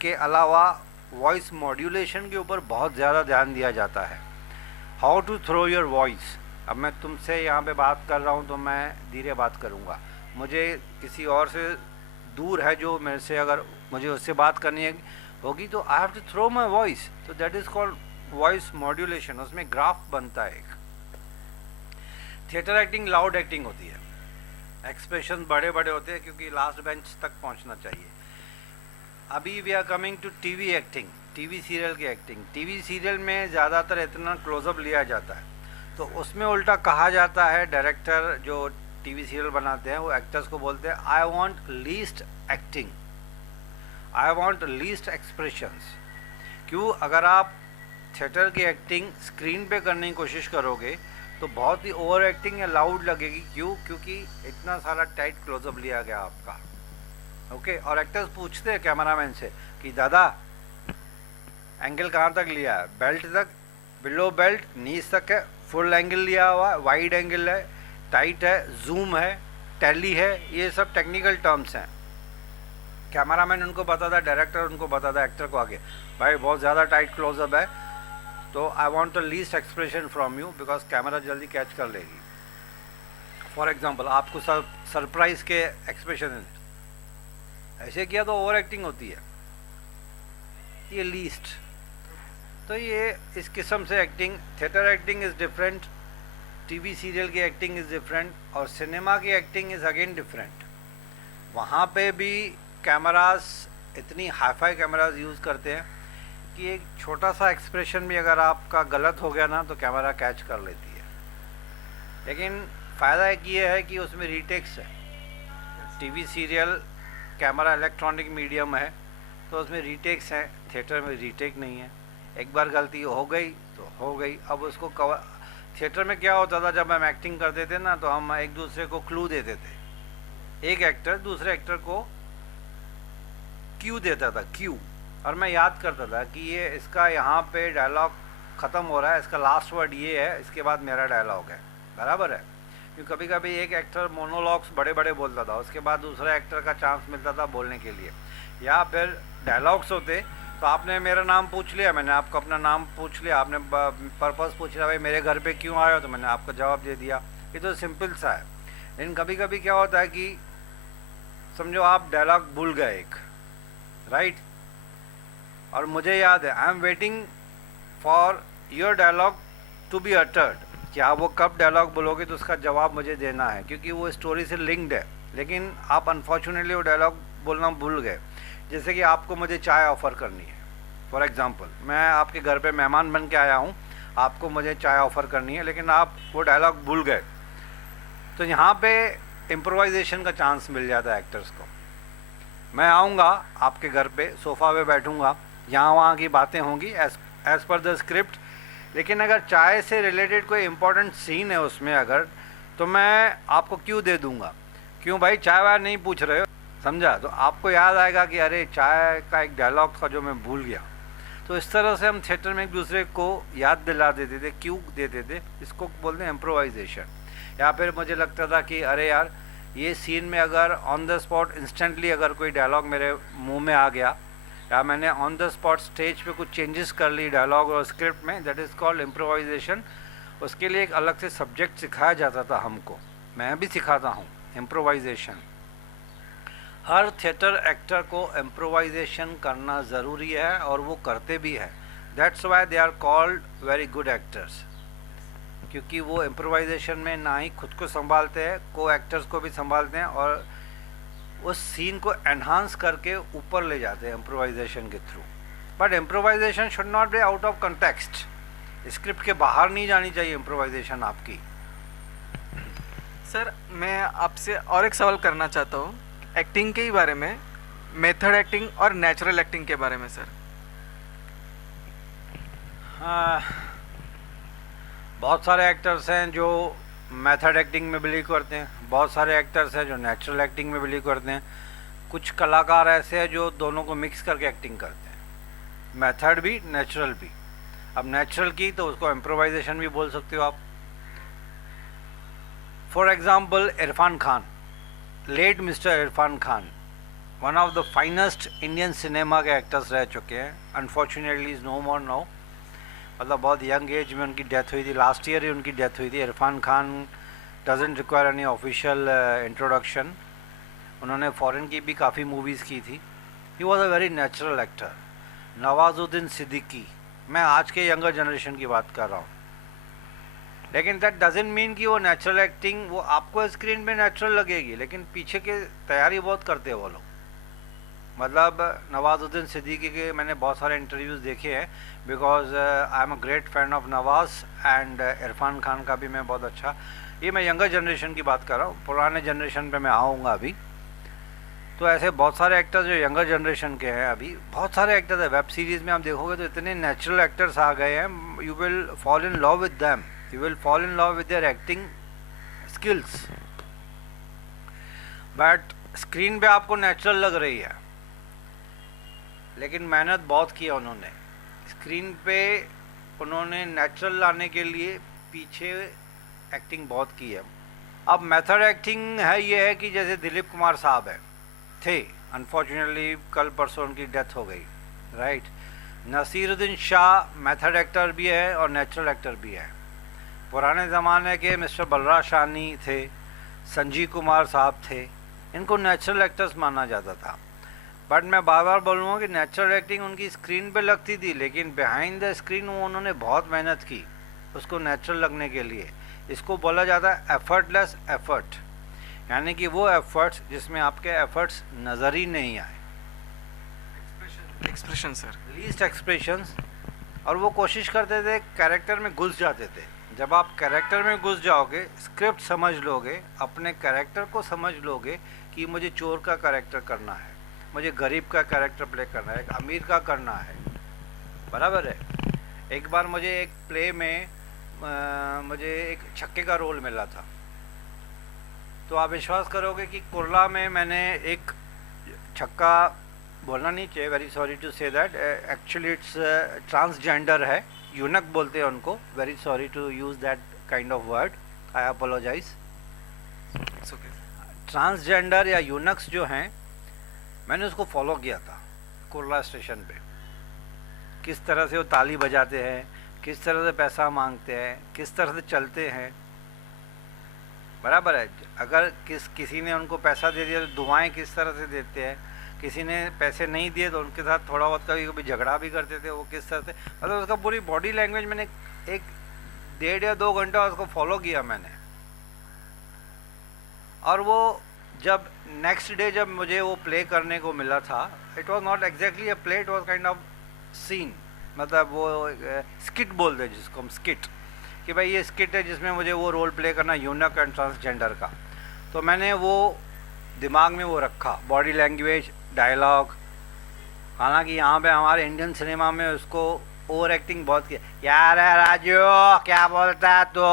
के अलावा वॉइस मॉड्यूलेशन के ऊपर बहुत ज़्यादा ध्यान दिया जाता है। How to throw your voice. अब मैं तुमसे यहाँ पे बात कर रहा हूँ तो मैं धीरे बात करूँगा, मुझे किसी और से दूर है जो मेरे से, अगर मुझे उससे बात करनी होगी तो I have to throw my voice. तो that is called voice modulation. उसमें ग्राफ बनता है एक। थिएटर एक्टिंग लाउड एक्टिंग होती है, एक्सप्रेशन बड़े बड़े होते हैं क्योंकि लास्ट बेंच तक पहुंचना चाहिए। अभी we are coming to TV acting, TV serial की एक्टिंग। टीवी सीरियल में ज़्यादातर इतना क्लोजअप लिया जाता है, तो उसमें उल्टा कहा जाता है, डायरेक्टर जो टीवी सीरियल बनाते हैं वो एक्टर्स को बोलते हैं I want least acting, I want least expressions. क्यों? अगर आप थिएटर की एक्टिंग स्क्रीन पे करने की कोशिश करोगे तो बहुत ही ओवर एक्टिंग या लाउड लगेगी। क्यों? क्योंकि इतना सारा टाइट क्लोजअप लिया गया आपका। ओके, और एक्टर्स पूछते हैं कैमरामैन से कि दादा एंगल कहाँ तक लिया है? बेल्ट तक, बिलो बेल्ट, नीज तक है, फुल एंगल लिया हुआ है, वाइड एंगल है, टाइट है, जूम है, टैली है, ये सब टेक्निकल टर्म्स हैं। कैमरामैन उनको बताता है, डायरेक्टर उनको बताता है एक्टर को आगे, भाई बहुत ज़्यादा टाइट क्लोजअप है तो I want the least expression from you because camera जल्दी कैच कर लेगी। फॉर एग्जाम्पल आपको सरप्राइज के एक्सप्रेशन ऐसे किया तो ओवर एक्टिंग होती है, ये लीस्ट। तो ये इस किस्म से acting, theatre acting is different, TV serial की एक्टिंग इज़ डिफरेंट, और सिनेमा की एक्टिंग इज़ अगेन डिफरेंट। वहाँ पे भी कैमरास इतनी हाईफाई कैमरास यूज़ करते हैं कि एक छोटा सा एक्सप्रेशन भी अगर आपका गलत हो गया ना तो कैमरा कैच कर लेती है। लेकिन फ़ायदा एक ये है कि उसमें रीटेक्स है। TV serial camera electronic medium है तो उसमें रीटेक्स हैं, थिएटर में रीटेक नहीं है। एक बार गलती हो गई तो हो गई। अब उसको कवर, थिएटर में क्या होता था जब हम एक्टिंग करते थे ना तो हम एक दूसरे को क्लू देते थे, एक एक्टर दूसरे एक्टर को क्यू देता था, क्यू, और मैं याद करता था कि ये इसका यहाँ पे डायलॉग ख़त्म हो रहा है, इसका लास्ट वर्ड ये है, इसके बाद मेरा डायलॉग है, बराबर है। क्योंकि कभी कभी एक एक्टर मोनोलॉग्स बड़े बड़े बोलता था, उसके बाद दूसरा एक्टर का चांस मिलता था बोलने के लिए, या फिर डायलॉग्स होते तो आपने मेरा नाम पूछ लिया, मैंने आपको अपना नाम पूछ लिया, आपने पर्पस पूछ लिया, भाई मेरे घर पे क्यों आए हो, तो मैंने आपको जवाब दे दिया। ये तो सिंपल सा है। लेकिन कभी कभी क्या होता है कि समझो आप डायलॉग भूल गए एक, राइट, और मुझे याद है I am waiting for your dialogue to be uttered, कि आप वो कब डायलॉग बोलोगे तो उसका जवाब मुझे देना है क्योंकि वो स्टोरी से लिंक्ड है। लेकिन आप अनफॉर्चुनेटली वो डायलॉग बोलना भूल गए। जैसे कि आपको मुझे चाय ऑफ़र करनी है, फॉर एग्ज़ाम्पल मैं आपके घर पे मेहमान बन के आया हूँ, आपको मुझे चाय ऑफ़र करनी है, लेकिन आप वो डायलॉग भूल गए, तो यहाँ पे इम्प्रोवाइजेशन का चांस मिल जाता है एक्टर्स को। मैं आऊँगा आपके घर पे, सोफ़ा पे बैठूँगा, यहाँ वहाँ की बातें होंगी एज़ पर द स्क्रिप्ट, लेकिन अगर चाय से रिलेटेड कोई इम्पोर्टेंट सीन है उसमें अगर, तो मैं आपको क्यों दे दूँगा, क्यों भाई चाय वाय नहीं पूछ रहे हो, समझा, तो आपको याद आएगा कि अरे चाय का एक डायलॉग था जो मैं भूल गया। तो इस तरह से हम थिएटर में एक दूसरे को याद दिला देते थे, क्यों देते थे, इसको बोलते हैं इम्प्रोवाइजेशन। या फिर मुझे लगता था कि अरे यार ये सीन में अगर ऑन द स्पॉट इंस्टेंटली अगर कोई डायलॉग मेरे मुंह में आ गया, या मैंने ऑन द स्पॉट स्टेज पे कुछ चेंजेस कर ली डायलॉग और स्क्रिप्ट में, दैट इज़ कॉल्ड इम्प्रोवाइजेशन। उसके लिए एक अलग से सब्जेक्ट सिखाया जाता था हमको, मैं भी सिखाता हूँ इम्प्रोवाइजेशन। हर थिएटर एक्टर को इम्प्रोवाइजेशन करना ज़रूरी है और वो करते भी हैं। That's why they are called very good actors, क्योंकि वो इम्प्रोवाइजेशन में ना ही खुद को संभालते हैं, को एक्टर्स को भी संभालते हैं और उस सीन को एनहांस करके ऊपर ले जाते हैं इम्प्रोवाइजेशन के through. But improvisation should not be out of context, script के बाहर नहीं जानी चाहिए इम्प्रोवाइजेशन आपकी। सर मैं आपसे और एक सवाल करना चाहता हूँ एक्टिंग के ही बारे में, मेथड एक्टिंग और नेचुरल एक्टिंग के बारे में। सर हाँ, बहुत सारे एक्टर्स हैं जो मेथड एक्टिंग में बिलीव करते हैं, बहुत सारे एक्टर्स हैं जो नेचुरल एक्टिंग में बिलीव करते हैं, कुछ कलाकार ऐसे हैं जो दोनों को मिक्स करके एक्टिंग करते हैं, मेथड भी नेचुरल भी। अब नेचुरल की तो उसको इम्प्रोवाइजेशन भी बोल सकते हो आप। For example Irrfan Khan, late mister Irrfan Khan one of the finest Indian cinema के एक्टर्स रह चुके हैं। Unfortunately is no more now, मतलब बहुत यंग एज में उनकी डेथ हुई थी, लास्ट ईयर ही उनकी डेथ हुई थी। Irfan Khan doesn't require any official introduction, उन्होंने फॉरेन की भी काफ़ी मूवीज़ की थी। He was a very natural actor. Nawazuddin Siddiqui, मैं आज के यंगर जनरेशन की बात कर रहा हूँ, लेकिन दैट डजेंट मीन कि वो नेचुरल एक्टिंग वो आपको स्क्रीन पे नेचुरल लगेगी, लेकिन पीछे के तैयारी बहुत करते हैं वो लोग। मतलब नवाजुद्दीन सिद्दीकी के मैंने बहुत सारे इंटरव्यूज़ देखे हैं, because I am a great fan of Nawaz and Irfan Khan का भी मैं बहुत अच्छा। ये मैं यंगर जनरेशन की बात कर रहा हूँ, पुराने जनरेशन पे मैं आऊँगा अभी। तो ऐसे बहुत सारे एक्टर्स जो यंगर जनरेशन के हैं, अभी बहुत सारे एक्टर्स हैं। वेब सीरीज़ में आप देखोगे तो इतने नेचुरल एक्टर्स आ गए हैं, you will fall in love with them, you will fall in love with their acting skills. But screen पे आपको नेचुरल लग रही है, लेकिन मेहनत बहुत की है उन्होंने स्क्रीन पे, उन्होंने नेचुरल लाने के लिए पीछे एक्टिंग बहुत की है। अब मेथड एक्टिंग है ये है कि जैसे दिलीप कुमार साहब है थे, अनफॉर्चुनेटली कल परसों उनकी डेथ हो गई, right. Naseeruddin Shah method actor भी है और नेचुरल एक्टर भी है। पुराने ज़माने के मिस्टर बलराज शाहनी थे, संजीव कुमार साहब थे, इनको नेचुरल एक्टर्स माना जाता था। बट मैं बार बार बोलूँगा कि नेचुरल एक्टिंग उनकी स्क्रीन पे लगती थी, लेकिन बिहाइंड द स्क्रीन वो उन्होंने बहुत मेहनत की उसको नेचुरल लगने के लिए। इसको बोला जाता है एफर्टलेस एफर्ट, यानी कि वो एफर्ट्स जिसमें आपके एफर्ट्स नज़र ही नहीं आए। Expression sir, least expressions. और वो कोशिश करते थे, कैरेक्टर में घुस जाते थे। जब आप कैरेक्टर में घुस जाओगे, स्क्रिप्ट समझ लोगे, अपने कैरेक्टर को समझ लोगे कि मुझे चोर का कैरेक्टर करना है, मुझे गरीब का कैरेक्टर प्ले करना है, एक अमीर का करना है, बराबर है। एक बार मुझे एक प्ले में मुझे एक छक्के का रोल मिला था, तो आप विश्वास करोगे कि कुर्ला में मैंने एक छक्का, बोलना नहीं चाहिए, very sorry to say that, actually it's transgender है, यूनक बोलते हैं उनको, very sorry to use that kind of word, I apologise. Transgender या यूनक्स जो हैं, मैंने उसको फॉलो किया था कुर्ला स्टेशन पे, किस तरह से वो ताली बजाते हैं, किस तरह से पैसा मांगते हैं, किस तरह से चलते हैं, बराबर है। अगर किसी ने उनको पैसा दे दिया तो दुआएं किस तरह से देते हैं, किसी ने पैसे नहीं दिए तो उनके साथ थोड़ा बहुत कभी कभी झगड़ा भी करते थे, वो किस तरह से, मतलब उसका पूरी बॉडी लैंग्वेज मैंने 1 या 2 घंटा उसको फॉलो किया मैंने। और वो जब नेक्स्ट डे जब मुझे वो प्ले करने को मिला था, it was not exactly a play, it was kind of scene, मतलब वो स्किट बोलते हैं जिसको हम, स्किट, कि भाई ये स्किट है जिसमें मुझे वो रोल प्ले करना यूनक एंड ट्रांसजेंडर का। तो मैंने वो दिमाग में वो रखा, बॉडी लैंग्वेज, डायलॉग। हालांकि यहाँ पे हमारे इंडियन सिनेमा में उसको ओवर एक्टिंग बहुत किया, यार है राजू क्या बोलता है तो,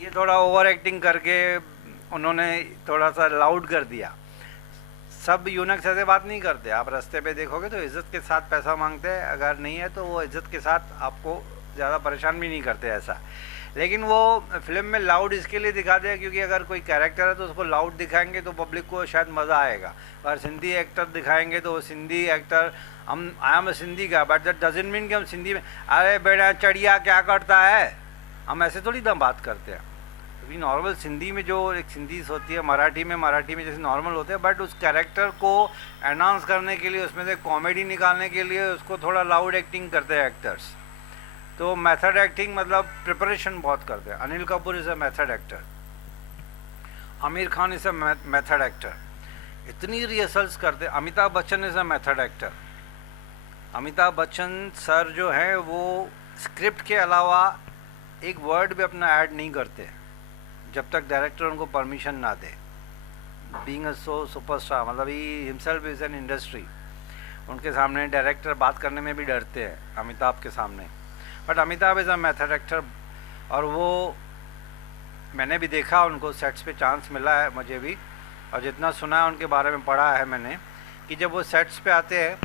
ये थोड़ा ओवर एक्टिंग करके उन्होंने थोड़ा सा लाउड कर दिया। सब यूनक्स ऐसे बात नहीं करते, आप रास्ते पे देखोगे तो इज़्ज़त के साथ पैसा मांगते हैं, अगर नहीं है तो वो इज़्ज़त के साथ आपको ज़्यादा परेशान भी नहीं करते ऐसा। लेकिन वो फिल्म में लाउड इसके लिए दिखाते हैं क्योंकि अगर कोई कैरेक्टर है तो उसको लाउड दिखाएंगे तो पब्लिक को शायद मज़ा आएगा। अगर सिंधी एक्टर दिखाएंगे तो सिंधी एक्टर, हम आई एम सिंधी का, बट दैट डजंट मीन कि हम सिंधी में अरे बेटा चढ़िया क्या करता है, हम ऐसे थोड़ी ना बात करते हैं। अभी नॉर्मल सिंधी में जो एक सिंधी होती है, मराठी में जैसे नॉर्मल होते हैं, बट उस कैरेक्टर को अनाउंस करने के लिए, उसमें से कॉमेडी निकालने के लिए उसको थोड़ा लाउड एक्टिंग करते हैं एक्टर्स। तो मेथड एक्टिंग मतलब प्रिपरेशन बहुत करते हैं। Anil Kapoor is a method actor, Aamir Khan is a method actor, इतनी रिहर्सल्स करते। Amitabh Bachchan is a method actor. Amitabh Bachchan sir जो हैं वो स्क्रिप्ट के अलावा एक वर्ड भी अपना ऐड नहीं करते जब तक डायरेक्टर उनको परमिशन ना दे। बीइंग अ सो सुपरस्टार, मतलब he himself is an industry, उनके सामने डायरेक्टर बात करने में भी डरते हैं अमिताभ के सामने। But Amitabh is a method actor और वो मैंने भी देखा उनको सेट्स पे, चांस मिला है मुझे भी, और जितना सुना है उनके बारे में पढ़ा है मैंने कि जब वो सेट्स पे आते हैं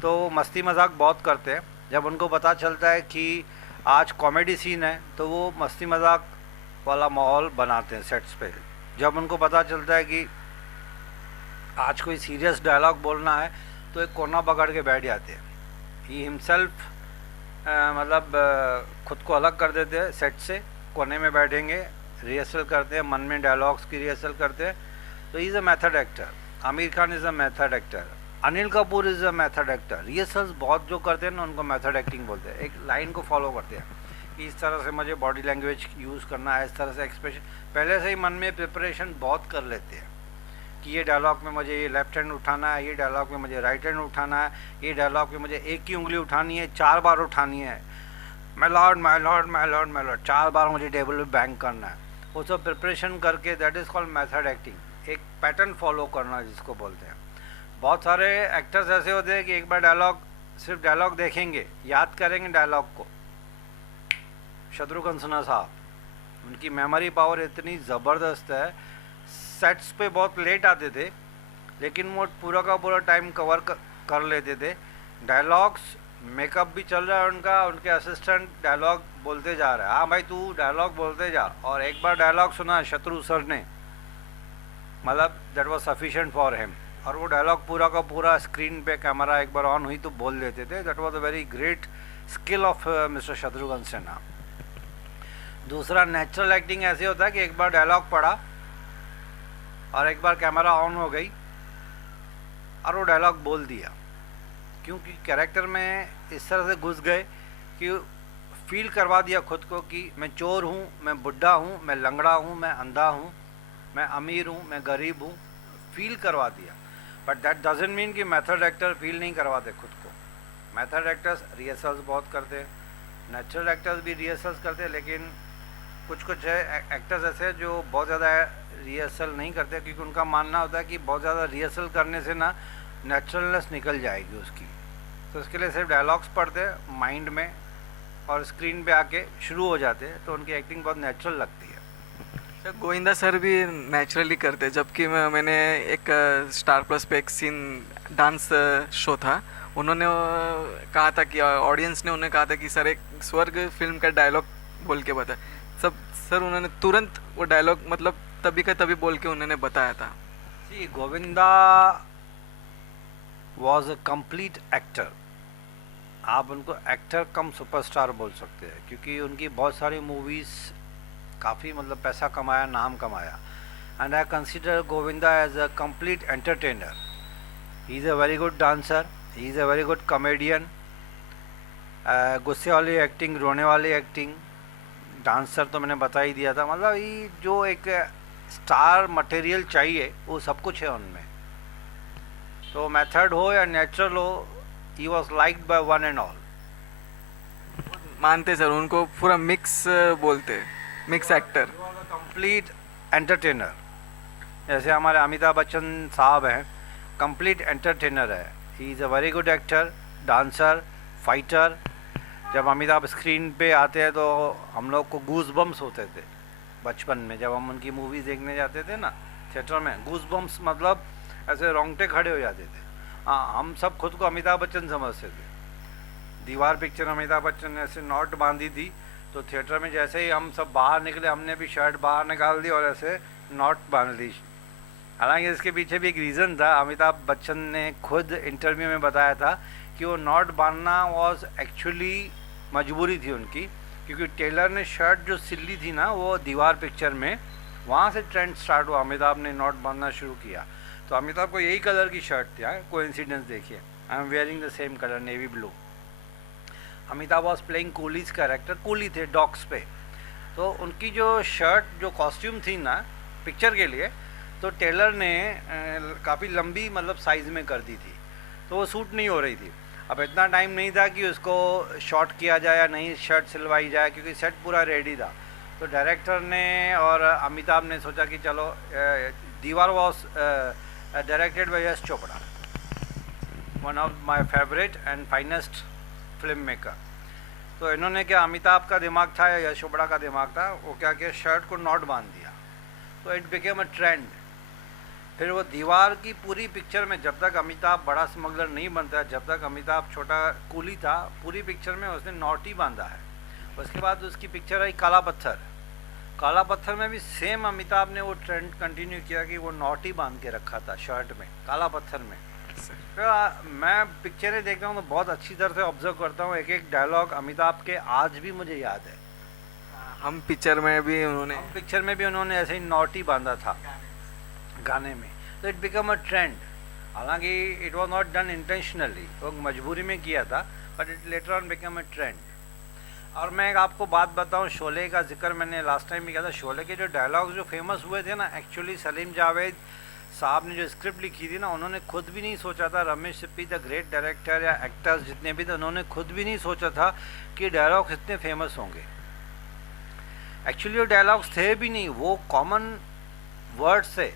तो मस्ती मजाक बहुत करते हैं। जब उनको पता चलता है कि आज कॉमेडी सीन है तो वो मस्ती मजाक वाला माहौल बनाते हैं सेट्स पे। जब उनको पता चलता है कि आज कोई सीरियस डायलॉग बोलना है तो एक कोना पकड़ के बैठ जाते हैं। ही हिमसेल्फ मतलब खुद को अलग कर देते हैं सेट से, कोने में बैठेंगे, रिहर्सल करते हैं, मन में डायलॉग्स की रिहर्सल करते हैं। तो is a method actor. Aamir Khan is a method actor, Anil Kapoor is a method actor. Rehearsals बहुत जो करते हैं ना उनको मेथड एक्टिंग बोलते हैं। एक लाइन को फॉलो करते हैं कि इस तरह से मुझे बॉडी लैंग्वेज यूज़ करना है, इस तरह से एक्सप्रेशन, पहले से ही मन में प्रिपरेशन बहुत कर लेते हैं कि ये डायलॉग में मुझे ये लेफ्ट हैंड उठाना है, ये डायलॉग में मुझे राइट हैंड उठाना है, ये डायलॉग में मुझे एक ही उंगली उठानी है, 4 बार उठानी है, my Lord my Lord my Lord my Lord, 4 बार मुझे टेबल पे बैंग करना है। वो सब प्रिपरेशन करके, that is called method acting. एक पैटर्न फॉलो करना जिसको बोलते हैं। बहुत सारे एक्टर्स ऐसे होते हैं कि एक बार डायलॉग, सिर्फ डायलॉग देखेंगे, याद करेंगे डायलॉग को। शत्रुघ्न सिन्हा साहब, उनकी मेमोरी पावर इतनी ज़बरदस्त है। सेट्स पे बहुत लेट आते थे लेकिन वो पूरा का पूरा टाइम कवर कर लेते थे। डायलॉग्स, मेकअप भी चल रहा है उनका, उनके असिस्टेंट डायलॉग बोलते जा रहा है, हाँ भाई तू डायलॉग बोलते जा। और एक बार डायलॉग सुना शत्रु सर ने, मतलब that was sufficient for him, और वो डायलॉग पूरा का पूरा स्क्रीन पे कैमरा एक बार ऑन हुई तो बोल देते थे। That was a very great skill of mister Shatrughan Sinha. दूसरा, नेचुरल एक्टिंग ऐसे होता है कि एक बार डायलॉग पढ़ा और एक बार कैमरा ऑन हो गई और वो डायलॉग बोल दिया, क्योंकि कैरेक्टर में इस तरह से घुस गए कि फील करवा दिया खुद को कि मैं चोर हूँ, मैं बुढ़ा हूँ, मैं लंगड़ा हूँ, मैं अंधा हूँ, मैं अमीर हूँ, मैं गरीब हूँ, फील करवा दिया। बट दैट डजंट मीन कि मेथड एक्टर फील नहीं करवाते खुद को। मेथड एक्टर्स रिहर्सल्स बहुत करते हैं, नेचुरल एक्टर्स भी रिहर्सल्स करते हैं, लेकिन कुछ कुछ है एक्टर्स ऐसे जो बहुत ज़्यादा रिहर्सल नहीं करते, क्योंकि उनका मानना होता है कि बहुत ज़्यादा रिहर्सल करने से ना नेचुरलनेस निकल जाएगी उसकी। तो उसके लिए सिर्फ डायलॉग्स पढ़ते हैं माइंड में और स्क्रीन पे आके शुरू हो जाते हैं, तो उनकी एक्टिंग बहुत नेचुरल लगती है। सर गोविंदा सर भी नेचुरली करते, जबकि मैंने एक स्टार प्लस पे एक सीन डांस शो था, उन्होंने कहा था कि ऑडियंस ने उन्हें कहा था कि सर एक स्वर्ग फिल्म का डायलॉग बोल के बता सब। सर उन्होंने तुरंत वो डायलॉग मतलब तभी का तभी बोल के उन्होंने बताया था। जी, Govinda was a complete actor. आप उनको एक्टर कम सुपरस्टार बोल सकते हैं, क्योंकि उनकी बहुत सारी मूवीज़ काफ़ी मतलब पैसा कमाया, नाम कमाया। And I consider Govinda as a complete entertainer. He is a very good dancer, he is a very good comedian. गुस्से वाली एक्टिंग, रोने वाली एक्टिंग, डांसर तो मैंने बता ही दिया था। मतलब ये जो एक स्टार मटेरियल चाहिए वो सब कुछ है उनमें। तो मेथड हो या नेचुरल हो, he was liked by one and all. मानते सर उनको पूरा मिक्स बोलते, मिक्स एक्टर, कंप्लीट एंटरटेनर। जैसे हमारे अमिताभ बच्चन साहब हैं, कंप्लीट एंटरटेनर है। ही is a very good actor, dancer, fighter. जब अमिताभ स्क्रीन पे आते हैं तो हम लोग को गूज बम्स होते थे बचपन में, जब हम उनकी मूवी देखने जाते थे ना थिएटर में। गूज बम्स मतलब ऐसे रोंगटे खड़े हो जाते थे। हाँ, हम सब खुद को अमिताभ बच्चन समझते थे। दीवार पिक्चर अमिताभ बच्चन ने ऐसे नॉट बांधी थी, तो थिएटर में जैसे ही हम सब बाहर निकले, हमने भी शर्ट बाहर निकाल दी और ऐसे नॉट बांध दी। हालांकि इसके पीछे भी एक रीज़न था। अमिताभ बच्चन ने खुद इंटरव्यू में बताया था कि वो नॉट बांधना वॉज एक्चुअली मजबूरी थी उनकी, क्योंकि टेलर ने शर्ट जो सिली थी ना वो दीवार पिक्चर में, वहाँ से ट्रेंड स्टार्ट हुआ, अमिताभ ने नॉट बांधना शुरू किया। तो अमिताभ को यही कलर की शर्ट थी। कोइंसिडेंस देखिए, I am wearing the same colour, navy blue. Amitabh was playing Coolidge character, coolie थे डॉग्स पे। तो उनकी जो शर्ट, जो कॉस्ट्यूम थी ना पिक्चर के लिए, तो टेलर ने काफ़ी लंबी मतलब साइज़ में कर दी थी, तो वो सूट नहीं हो रही थी। अब इतना टाइम नहीं था कि उसको शॉर्ट किया जाए या नई शर्ट सिलवाई जाए, क्योंकि सेट पूरा रेडी था। तो डायरेक्टर ने और अमिताभ ने सोचा कि चलो, दीवार was directed by Yash Chopra, one of my favourite and finest film maker. तो इन्होंने क्या, अमिताभ का दिमाग था या यश चोपड़ा का दिमाग था, वो क्या किया, शर्ट को नॉट बांध दिया, तो इट बिकेम अ ट्रेंड। फिर वो दीवार की पूरी पिक्चर में, जब तक अमिताभ बड़ा स्मगलर नहीं बनता, जब तक अमिताभ छोटा कूली था, पूरी पिक्चर में उसने नॉट ही बांधा है। उसके बाद उसकी पिक्चर आई काला पत्थर। काला पत्थर में भी सेम अमिताभ ने वो ट्रेंड कंटिन्यू किया कि वो नॉट ही बांध के रखा था शर्ट में, काला पत्थर में। तो मैं पिक्चरें देखता हूँ तो बहुत अच्छी तरह से ऑब्जर्व करता हूँ, एक एक डायलॉग अमिताभ के आज भी मुझे याद है। हम पिक्चर में भी उन्होंने ऐसे ही नॉट ही बांधा था गाने में। तो इट बिकम अ ट्रेंड। हालांकि it was not done intentionally, वो मजबूरी में किया था, but it later on become a trend. और मैं एक आपको बात बताऊं, शोले का जिक्र मैंने लास्ट टाइम भी किया था। शोले के जो डायलॉग्स जो फेमस हुए थे ना, एक्चुअली सलीम जावेद साहब ने जो स्क्रिप्ट लिखी थी ना, उन्होंने खुद भी नहीं सोचा था, Ramesh Sippy the great director या एक्टर्स जितने भी थे, उन्होंने खुद भी नहीं सोचा था कि डायलॉग्स इतने फेमस होंगे। एक्चुअली वो डायलॉग्स थे भी नहीं, वो कॉमन वर्ड्स थे।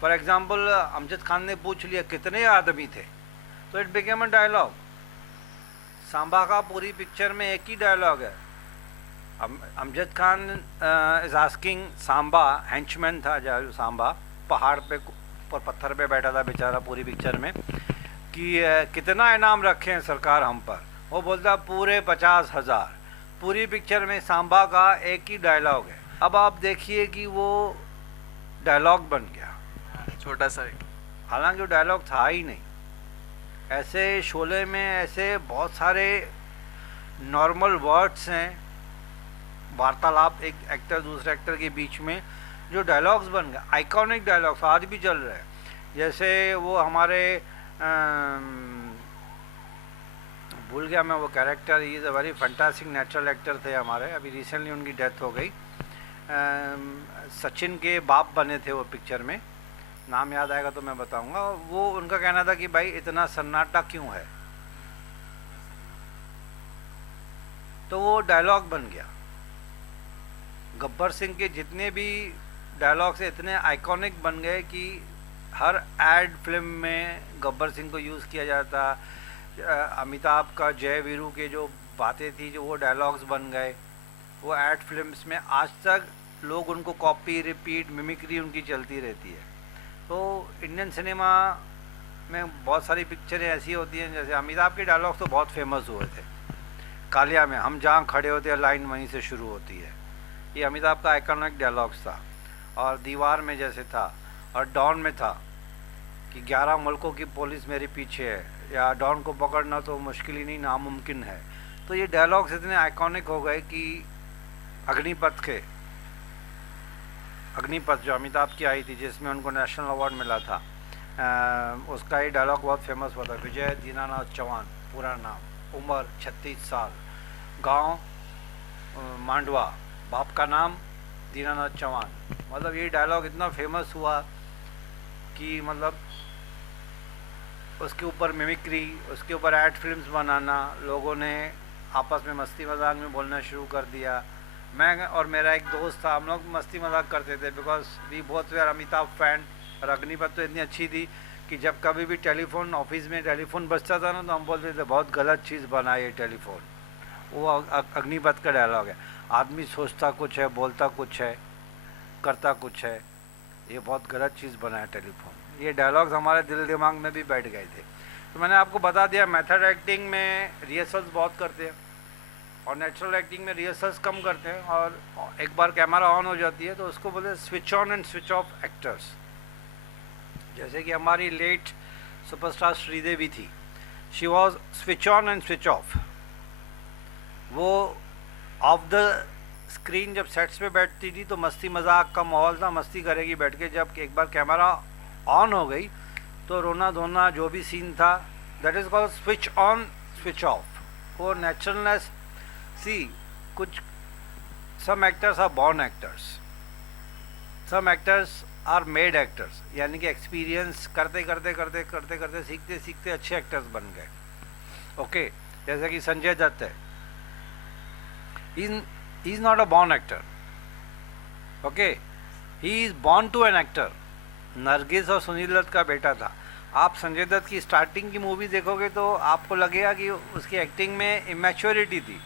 फॉर एग्जाम्पल अमजद खान ने पूछ लिया कितने आदमी थे, तो it became a dialogue. Sambha का पूरी पिक्चर में एक ही डायलॉग है, Amjad Khan is asking Sambha, henchman था जो सांबा, पहाड़ पे पर पत्थर पे बैठा था बेचारा पूरी पिक्चर में, कि कितना इनाम रखे हैं सरकार हम पर। वो बोलता पूरे 50,000। पूरी पिक्चर में सांबा का एक ही डायलॉग है। अब आप देखिए कि वो डायलॉग बन गया, छोटा सा। हालांकि वो डायलॉग था ही नहीं। ऐसे शोले में ऐसे बहुत सारे नॉर्मल वर्ड्स हैं, वार्तालाप एक एक्टर दूसरे एक्टर के बीच में, जो डायलॉग्स बन गए, आइकॉनिक डायलॉग्स आज भी चल रहे हैं। जैसे वो हमारे भूल गया मैं वो character, he is a very fantastic natural actor थे हमारे, अभी रिसेंटली उनकी डेथ हो गई। सचिन के बाप बने थे वो पिक्चर में, नाम याद आएगा तो मैं बताऊंगा। वो उनका कहना था कि भाई इतना सन्नाटा क्यों है, तो वो डायलॉग बन गया। गब्बर सिंह के जितने भी डायलॉग्स इतने आइकॉनिक बन गए कि हर एड फिल्म में गब्बर सिंह को यूज़ किया जाता। अमिताभ का जय वीरू के जो बातें थी, जो वो डायलॉग्स बन गए, वो एड फिल्म्स में आज तक लोग उनको कॉपी रिपीट मिमिक्री उनकी चलती रहती है। तो इंडियन सिनेमा में बहुत सारी पिक्चरें ऐसी होती हैं, जैसे अमिताभ के डायलॉग्स तो बहुत फेमस हुए थे। कालिया में हम जहाँ खड़े होते हैं लाइन वहीं से शुरू होती है, ये अमिताभ का आइकॉनिक डायलॉग्स था। और दीवार में जैसे था, और डॉन में था कि 11 मुल्कों की पुलिस मेरे पीछे है, या डॉन को पकड़ना तो मुश्किल ही नहीं नामुमकिन है। तो ये डायलॉग्स इतने आइकॉनिक हो गए कि अग्निपथ जो अमिताभ की आई थी, जिसमें उनको नेशनल अवार्ड मिला था, उसका ये डायलॉग बहुत फेमस हुआ था। विजय दीनानाथ चौहान पूरा नाम, उम्र 36 साल, गांव मांडवा, बाप का नाम दीनानाथ चौहान। मतलब ये डायलॉग इतना फेमस हुआ कि मतलब उसके ऊपर मिमिक्री, उसके ऊपर एड फिल्म्स बनाना, लोगों ने आपस में मस्ती मजाक में बोलना शुरू कर दिया। मैं और मेरा एक दोस्त था, हम लोग मस्ती मजाक करते थे, because we both were Amitabh fan. और अग्निपथ तो इतनी अच्छी थी कि जब कभी भी टेलीफोन, ऑफिस में टेलीफोन बजता था ना, तो हम बोलते थे बहुत गलत चीज़ बना ये टेलीफोन। वो अग्निपथ का डायलॉग है, आदमी सोचता कुछ है, बोलता कुछ है, करता कुछ है, ये बहुत गलत चीज़ बना है टेलीफोन। ये डायलॉग्स हमारे दिल दिमाग में भी बैठ गए थे। तो मैंने आपको बता दिया, मेथड एक्टिंग में रिहर्सल्स बहुत करते हैं और नेचुरल एक्टिंग में रिहर्सल्स कम करते हैं। और एक बार कैमरा ऑन हो जाती है तो उसको बोलते हैं switch on and switch off actors. जैसे कि हमारी लेट सुपरस्टार श्रीदेवी थी, she was switch on and switch off. वो ऑफ द स्क्रीन जब सेट्स पे बैठती थी तो मस्ती मजाक का माहौल था, मस्ती करेगी बैठ के। जब एक बार कैमरा ऑन हो गई तो रोना धोना जो भी सीन था, that is called switch on switch off. वो नेचुरलनेस, सी कुछ some actors are born actors, some actors are made actors, यानी कि एक्सपीरियंस करते करते करते करते करते सीखते सीखते अच्छे एक्टर्स बन गए। ओके, जैसे कि संजय दत्त है, he is not a born actor, okay, he is born to an actor। Nargis और सुनील दत्त का बेटा था। आप संजय दत्त की स्टार्टिंग की मूवी देखोगे तो आपको लगेगा कि उसकी एक्टिंग में इमेच्योरिटी थी,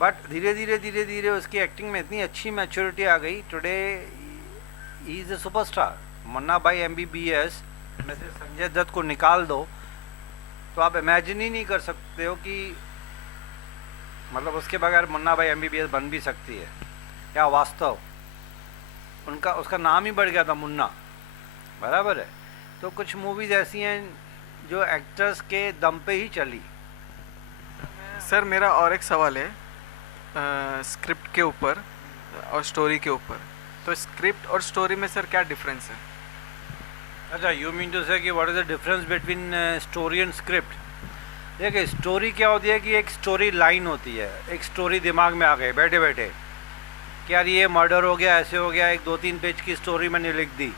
बट धीरे धीरे उसकी एक्टिंग में इतनी अच्छी मैच्योरिटी आ गई. Today he is a superstar. Munna भाई MBBS में से संजय दत्त को निकाल दो तो आप इमेजिन ही नहीं कर सकते हो कि मतलब उसके बगैर मुन्ना भाई MBBS बन भी सकती है या वास्तव. उसका नाम ही बढ़ गया था मुन्ना, बराबर है. तो कुछ मूवीज़ ऐसी हैं जो एक्टर्स के दम पे ही चली. सर मेरा और एक सवाल है स्क्रिप्ट के ऊपर और स्टोरी के ऊपर. तो स्क्रिप्ट और स्टोरी में सर क्या डिफरेंस है? अच्छा, यू मीन टू से कि what is the difference between story and script. देखिए, स्टोरी क्या होती है कि एक स्टोरी लाइन होती है. एक स्टोरी दिमाग में आ गई बैठे बैठे कि यार ये मर्डर हो गया, ऐसे हो गया, एक 2-3 पेज की स्टोरी मैंने लिख दी.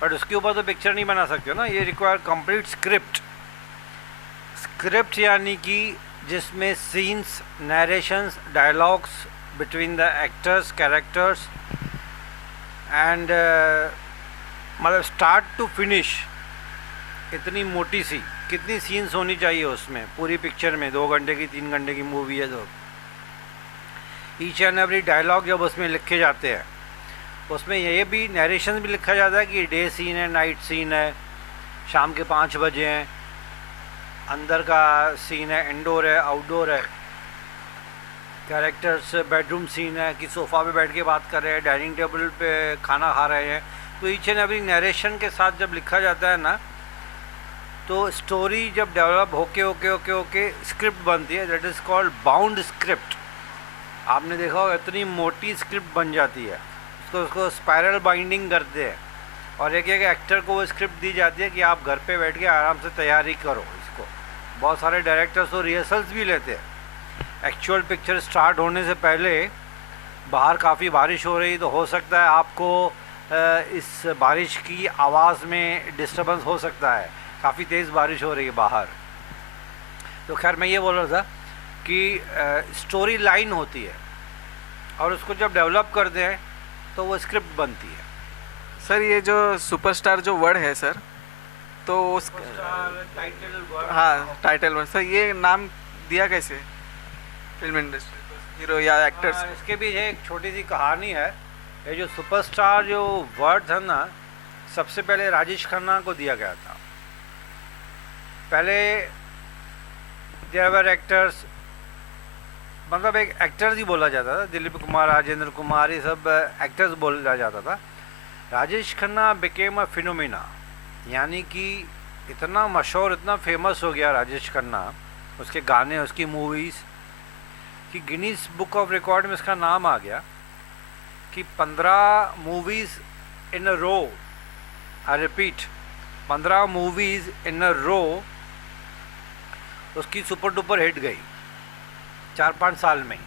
बट उसके ऊपर तो पिक्चर नहीं बना सकते हो ना. ये रिक्वायर कंप्लीट स्क्रिप्ट. स्क्रिप्ट यानी कि जिसमें scenes, narrations, dialogues between the actors, characters and मतलब स्टार्ट टू फिनिश इतनी मोटी सी कितनी सीन्स होनी चाहिए उसमें पूरी पिक्चर में. 2 घंटे की 3 घंटे की मूवी है तो ईच एंड एवरी डायलॉग जब उसमें लिखे जाते हैं, उसमें ये भी नरेशन भी लिखा जाता है कि डे सीन है, नाइट सीन है, शाम के 5 बजे हैं, अंदर का सीन है, इंडोर है, आउटडोर है, कैरेक्टर्स बेडरूम सीन है कि सोफ़ा पे बैठ के बात कर रहे हैं, डाइनिंग टेबल पे खाना खा रहे हैं. तो ईच एंड एवरी नरेशन के साथ जब लिखा जाता है ना, तो स्टोरी जब डेवलप होके होके होके होके स्क्रिप्ट बनती है. That is called bound script. आपने देखा होगा इतनी मोटी स्क्रिप्ट बन जाती है. उसको स्पायरल बाइंडिंग करते हैं और एक एक एक्टर को वो स्क्रिप्ट दी जाती है कि आप घर पे बैठ के आराम से तैयारी करो इसको. बहुत सारे डायरेक्टर्स तो रिहर्सल्स भी लेते हैं. एक्चुअल पिक्चर स्टार्ट होने से पहले बाहर काफ़ी बारिश हो रही तो हो सकता है आपको इस बारिश की आवाज़ में डिस्टर्बेंस हो सकता है. काफ़ी तेज़ बारिश हो रही है बाहर. तो खैर मैं ये बोल रहा था कि स्टोरी लाइन होती है और उसको जब डेवलप करते हैं तो वो स्क्रिप्ट बनती है. सर ये जो सुपरस्टार जो वर्ड है सर, तो उस टाइटल वर्ड, हाँ टाइटल वर्ड. सर ये नाम दिया कैसे फिल्म इंडस्ट्री को, हीरो या एक्टर्स? इसके पीछे एक छोटी सी कहानी है. ये जो सुपरस्टार जो वर्ड था ना, सबसे पहले राजेश खन्ना को दिया गया था. पहले देयर वर एक्टर्स, मतलब एक एक्टर्स ही बोला जाता था. दिलीप कुमार, राजेंद्र कुमार, ये सब एक्टर्स बोला जाता था. Rajesh Khanna became a phenomena, यानी कि इतना मशहूर, इतना फेमस हो गया राजेश खन्ना, उसके गाने, उसकी मूवीज़, कि गिनीज बुक ऑफ रिकॉर्ड में इसका नाम आ गया कि 15 movies in a row, I repeat 15 movies in a row उसकी सुपर डुपर हिट गई 4-5 साल में.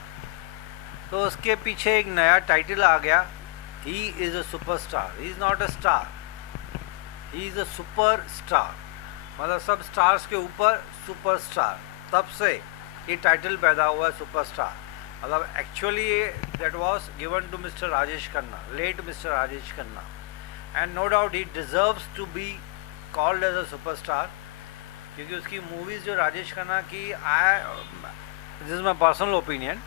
तो उसके पीछे एक नया टाइटल आ गया, ही is a superstar. He is not a star, he is a super star. मतलब सब स्टार्स के ऊपर सुपरस्टार. तब से ये टाइटल पैदा हुआ है सुपरस्टार. मतलब actually that was given to mister Rajesh Khanna, late mister Rajesh Khanna, and no doubt he deserves to be called as a superstar, क्योंकि उसकी मूवीज़ जो राजेश खन्ना की, this is my personal opinion,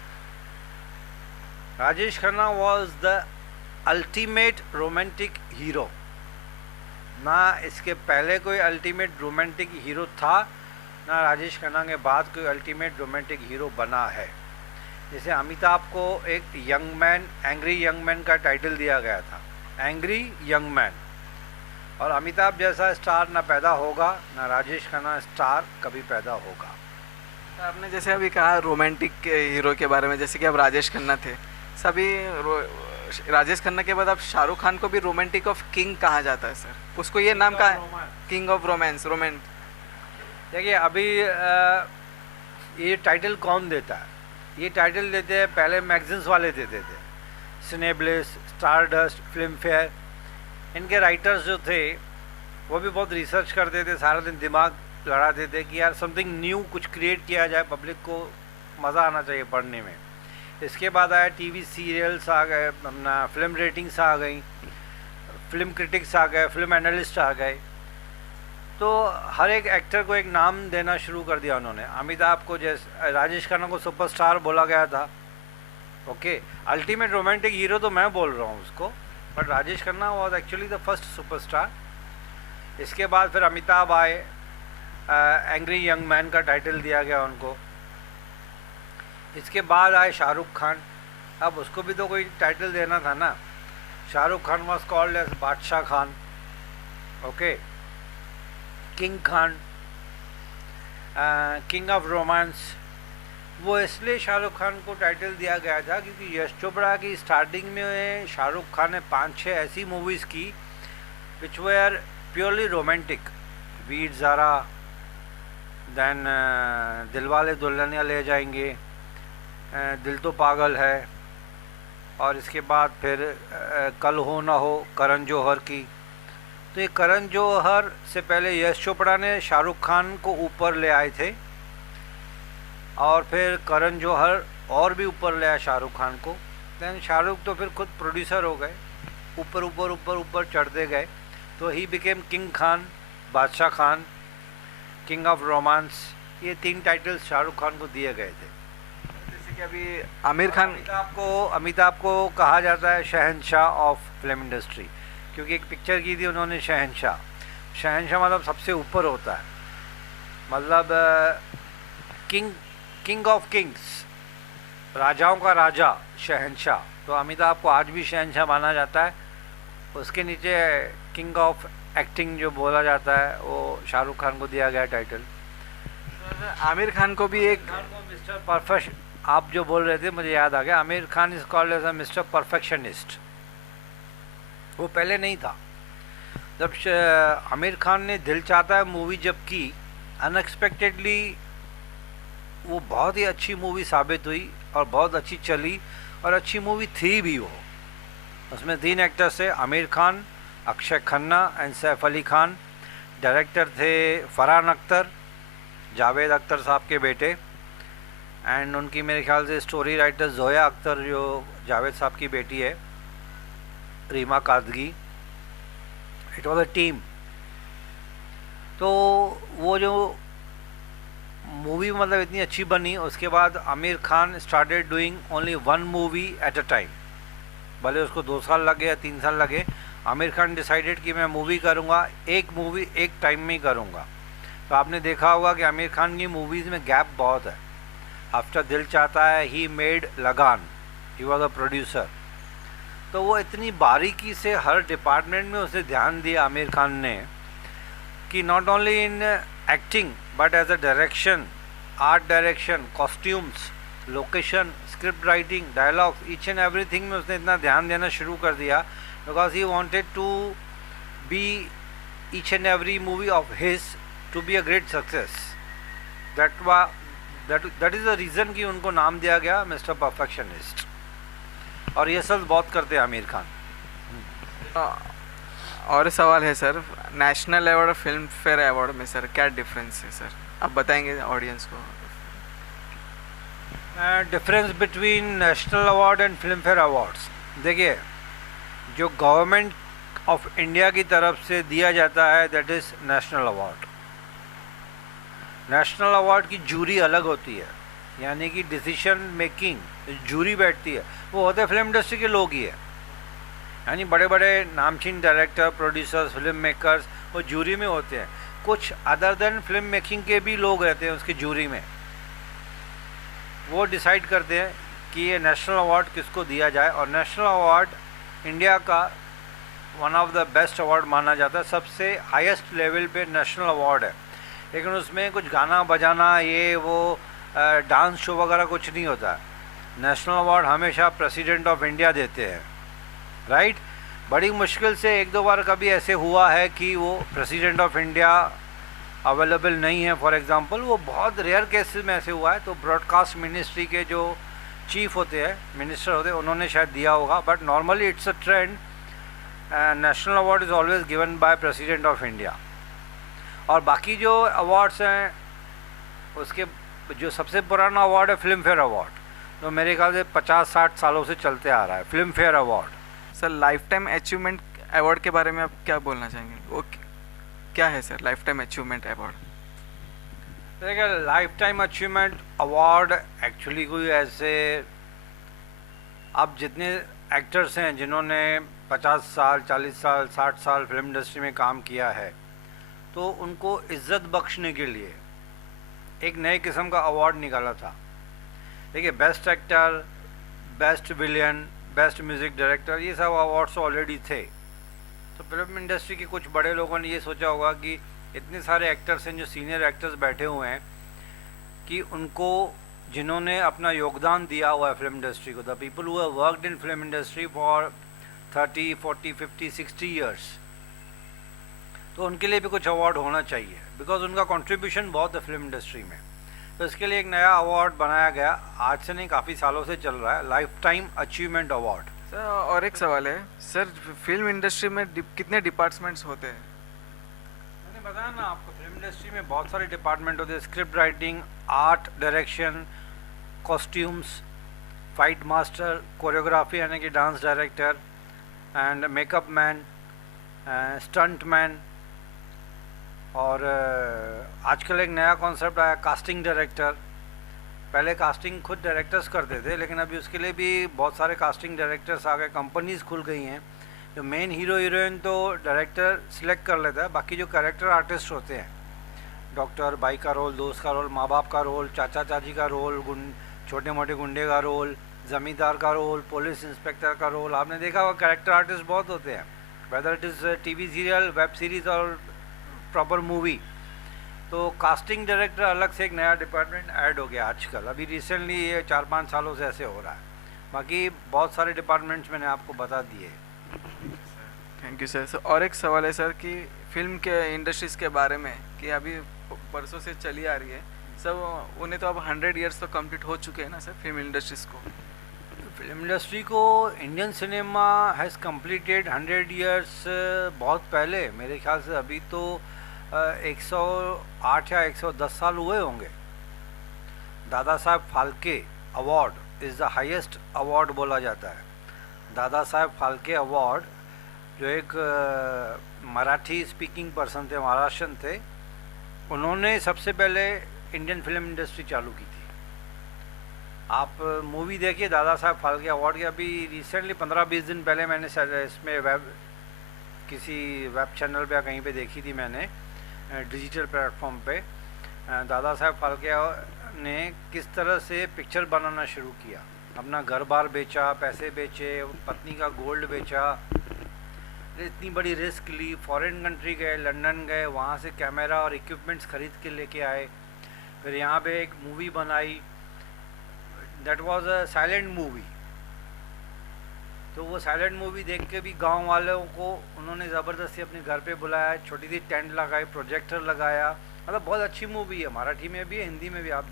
Rajesh Khanna was the ultimate romantic hero. ना इसके पहले कोई ultimate romantic hero था, ना राजेश खन्ना के बाद कोई अल्टीमेट रोमांटिक हीरो बना है. जैसे अमिताभ को एक young man, angry young man का टाइटल दिया गया था, एंग्री यंग मैन. और अमिताभ जैसा स्टार ना पैदा होगा, ना राजेश खन्ना स्टार कभी पैदा होगा. आपने जैसे अभी कहा रोमांटिक हीरो के बारे में, जैसे कि अब राजेश खन्ना थे, सभी राजेश खन्ना के बाद अब शाहरुख खान को भी रोमांटिक ऑफ किंग कहा जाता है सर. उसको ये नाम कहा है, किंग ऑफ रोमांस, रोमांस. देखिए अभी ये टाइटल कौन देता है? ये टाइटल देते हैं, पहले मैगजीन्स वाले देते थे, सिनेब्लिस, स्टारडस्ट, फिल्म फेयर. इनके राइटर्स जो थे वो भी बहुत रिसर्च करते थे, सारा दिन दिमाग लड़ाते थे कि यार समथिंग न्यू कुछ क्रिएट किया जाए, पब्लिक को मज़ा आना चाहिए पढ़ने में. इसके बाद आया टीवी सीरियल्स आ गए, अपना फिल्म रेटिंग्स आ गई, फिल्म क्रिटिक्स आ गए, फिल्म एनालिस्ट आ गए. तो हर एक एक्टर को एक नाम देना शुरू कर दिया उन्होंने। अमिताभ को जैसे राजेश खन्ना को सुपरस्टार बोला गया था, ओके, अल्टीमेट रोमांटिक हीरो तो मैं बोल रहा हूँ उसको, but Rajesh Khanna was actually the first superstar. इसके बाद फिर अमिताभ आए, एंग्री यंग मैन का टाइटल दिया गया उनको। इसके बाद आए शाहरुख खान, अब उसको भी तो कोई टाइटल देना था ना। Shahrukh Khan was called as Badshah Khan, okay, king Khan, king of romance. वो इसलिए शाहरुख खान को टाइटल दिया गया था क्योंकि यश चोपड़ा की स्टार्टिंग में शाहरुख खान ने 5-6 ऐसी मूवीज़ की which were purely romantic, Veer Zaara, then Dilwale Dulhania Le Jayenge, दिल तो पागल है, और इसके बाद फिर कल हो ना हो करण जौहर की। तो ये करण जौहर से पहले यश चोपड़ा ने शाहरुख खान को ऊपर ले आए थे, और फिर करण जौहर और भी ऊपर ले आया शाहरुख खान को। दैन शाहरुख तो फिर खुद प्रोड्यूसर हो गए, ऊपर ऊपर ऊपर ऊपर चढ़ते गए, तो ही बिकेम किंग खान, बादशाह खान, किंग ऑफ रोमांस। ये 3 टाइटल्स शाहरुख खान को दिए गए थे। जैसे कि अभी आमिर खान, अमिताभ को कहा जाता है शहंशाह ऑफ फिल्म इंडस्ट्री, क्योंकि एक पिक्चर की थी उन्होंने शहंशाह। शहंशाह मतलब सबसे ऊपर होता है, मतलब किंग ऑफ किंग्स, राजाओं का राजा, शहंशाह। तो अमिताभ को आज भी शहंशाह माना जाता है। उसके नीचे किंग ऑफ एक्टिंग जो बोला जाता है वो शाहरुख खान को दिया गया टाइटल। आमिर खान को भी एक मिस्टर परफेक्ट, आप जो बोल रहे थे मुझे याद आ गया, Aamir Khan is called as a mister perfectionist. वो पहले नहीं था। जब आमिर खान ने दिल चाहता है मूवी जब की, अनएक्सपेक्टेडली वो बहुत ही अच्छी मूवी साबित हुई और बहुत अच्छी चली, और अच्छी मूवी थी भी वो। उसमें 3 एक्टर्स थे, आमिर खान, अक्षय खन्ना एंड सैफ अली खान। डायरेक्टर थे फरहान अख्तर, जावेद अख्तर साहब के बेटे, एंड उनकी मेरे ख्याल से स्टोरी राइटर जोया अख्तर जो जावेद साहब की बेटी है, Reema Kadagi. It was a team. तो वो जो मूवी मतलब इतनी अच्छी बनी, उसके बाद Aamir Khan started doing only 1 movie at a time. भले उसको 2 साल लगे या 3 साल लगे, आमिर खान डिसाइडेड कि मैं मूवी करूँगा, एक मूवी एक टाइम में ही करूँगा। तो आपने देखा होगा कि आमिर खान की मूवीज़ में गैप बहुत है। आफ्टर दिल चाहता है ही मेड लगान, ही वॉज अ प्रोड्यूसर। तो वो इतनी बारीकी से हर डिपार्टमेंट में उसे ध्यान दिया आमिर खान ने कि not only in acting but as a direction, art direction, costumes, location, script writing, dialogue, each and everything में उसने इतना ध्यान देना शुरू कर दिया because he wanted to be each and every movie of his to be a great success. That is the reason कि उनको नाम दिया गया मिस्टर परफेक्शनिस्ट। और ये सब बहुत करते हैं आमिर खान। और सवाल है सर, नेशनल अवार्ड और फिल्म फेयर अवार्ड में सर क्या डिफरेंस है सर, आप बताएंगे ऑडियंस को? Difference between national award and film fair awards, देखिए जो गवर्नमेंट ऑफ इंडिया की तरफ से दिया जाता है that is national award. National award की जूरी अलग होती है, यानी कि डिसीजन मेकिंग जूरी बैठती है, वो होते फिल्म इंडस्ट्री के लोग ही है, यानी बड़े बड़े नामचीन डायरेक्टर, प्रोड्यूसर्स, फिल्म मेकर्स वो जूरी में होते हैं। कुछ अदर देन फिल्म मेकिंग के भी लोग रहते हैं उसकी जूरी में। वो डिसाइड करते हैं कि ये नेशनल अवार्ड किसको दिया जाए, और नेशनल अवार्ड इंडिया का one of the best award माना जाता है, सबसे हाईएस्ट लेवल पे नेशनल अवार्ड है। लेकिन उसमें कुछ गाना बजाना, ये वो डांस शो वगैरह कुछ नहीं होता है। नेशनल अवार्ड हमेशा प्रेसिडेंट ऑफ इंडिया देते हैं, राइट। बड़ी मुश्किल से 1-2 बार कभी ऐसे हुआ है कि वो प्रेसिडेंट ऑफ इंडिया अवेलेबल नहीं है, फॉर एग्जांपल, वो बहुत रेयर केसेस में ऐसे हुआ है। तो ब्रॉडकास्ट मिनिस्ट्री के जो चीफ होते हैं, मिनिस्टर होते हैं, उन्होंने शायद दिया होगा, but normally it's a trend, national award is always given by president of India. और बाकी जो अवार्ड्स हैं उसके जो सबसे पुराना अवार्ड है फिल्म फेयर अवार्ड, तो मेरे ख्याल से 50-60 सालों से चलते आ रहा है film fair award. Sir life time achievement award के बारे में आप क्या बोलना चाहेंगे, वो क्या है sir life time achievement award? देखिए, life time achievement award actually कोई ऐसे, अब जितने एक्टर्स हैं जिन्होंने 50 साल 40 साल 60 साल फिल्म इंडस्ट्री में काम किया है, तो उनको इज्जत बख्शने के लिए एक नए किस्म का अवार्ड निकाला था। देखिए, best actor, best villain, best music director, ये सब अवार्ड्स ऑलरेडी थे। तो फिल्म इंडस्ट्री के कुछ बड़े लोगों ने ये सोचा होगा कि इतने सारे एक्टर्स हैं जो सीनियर एक्टर्स बैठे हुए हैं, कि उनको, जिन्होंने अपना योगदान दिया हुआ है फिल्म इंडस्ट्री को, the people who have worked in film industry for 30, 40, 50, 60 years, तो उनके लिए भी कुछ अवार्ड होना चाहिए, बिकॉज उनका कंट्रीब्यूशन बहुत है फिल्म इंडस्ट्री में। तो इसके लिए एक नया अवार्ड बनाया गया, आज से नहीं काफ़ी सालों से चल रहा है, life time achievement award. Sir और एक सवाल है सर, फिल्म इंडस्ट्री में कितने डिपार्टमेंट्स होते हैं? मैंने बताया ना आपको, फिल्म इंडस्ट्री में बहुत सारे डिपार्टमेंट होते हैं, script writing, art direction, costumes, fight master, choreography यानी कि dance director, and makeup man, stunt man, और आजकल एक नया कॉन्सेप्ट आया कास्टिंग डायरेक्टर। पहले कास्टिंग खुद डायरेक्टर्स करते थे, लेकिन अभी उसके लिए भी बहुत सारे कास्टिंग डायरेक्टर्स आ गए, कंपनीज खुल गई हैं। जो मेन हीरो हीरोइन तो डायरेक्टर सिलेक्ट कर लेता है, बाकी जो कैरेक्टर आर्टिस्ट होते हैं, डॉक्टर, भाई का रोल, दोस्त का रोल, माँ बाप का रोल, चाचा चाची का रोल, छोटे मोटे गुंडे का रोल, ज़मींदार का रोल, पुलिस इंस्पेक्टर का रोल, आपने देखा होगा कैरेक्टर आर्टिस्ट बहुत होते हैं, whether it is TV serial, web series और प्रॉपर मूवी। तो कास्टिंग डायरेक्टर अलग से एक नया डिपार्टमेंट ऐड हो गया आजकल, अभी रिसेंटली ये 4-5 सालों से ऐसे हो रहा है। बाकी बहुत सारे डिपार्टमेंट्स मैंने आपको बता दिए। Thank you sir. और एक सवाल है सर कि फिल्म के इंडस्ट्रीज़ के बारे में, कि अभी बरसों से चली आ रही है सब, उन्हें तो अब 100 ईयर्स तो कंप्लीट हो चुके हैं ना सर फिल्म इंडस्ट्रीज़ को? फिल्म इंडस्ट्री को, Indian cinema has completed 100 years बहुत पहले, मेरे ख्याल से अभी तो 108 या 110 साल हुए होंगे। Dada Saheb Phalke award is the highest award बोला जाता है। दादा साहब फाल्के अवार्ड, जो एक मराठी स्पीकिंग पर्सन थे, महाराष्ट्रन थे, उन्होंने सबसे पहले इंडियन फिल्म इंडस्ट्री चालू की थी। आप मूवी देखिए दादा साहब फाल्के अवार्ड की, अभी रिसेंटली 15-20 दिन पहले मैंने इसमें किसी वेब चैनल पे या कहीं पे देखी थी मैंने, डिजिटल प्लेटफॉर्म पे, दादा साहब फाल्के ने किस तरह से पिक्चर बनाना शुरू किया, अपना घर बार बेचा, पैसे बेचे, पत्नी का गोल्ड बेचा, इतनी बड़ी रिस्क ली, फॉरेन कंट्री गए, लंदन गए, वहाँ से कैमरा और इक्विपमेंट्स खरीद के लेके आए, फिर यहाँ पे एक मूवी बनाई, that was a silent movie. तो वो साइलेंट मूवी देख के भी गांव वालों को उन्होंने ज़बरदस्ती अपने घर पे बुलाया, छोटी सी टेंट लगाई, प्रोजेक्टर लगाया, मतलब बहुत अच्छी मूवी है, मराठी में भी है, हिंदी में भी। आप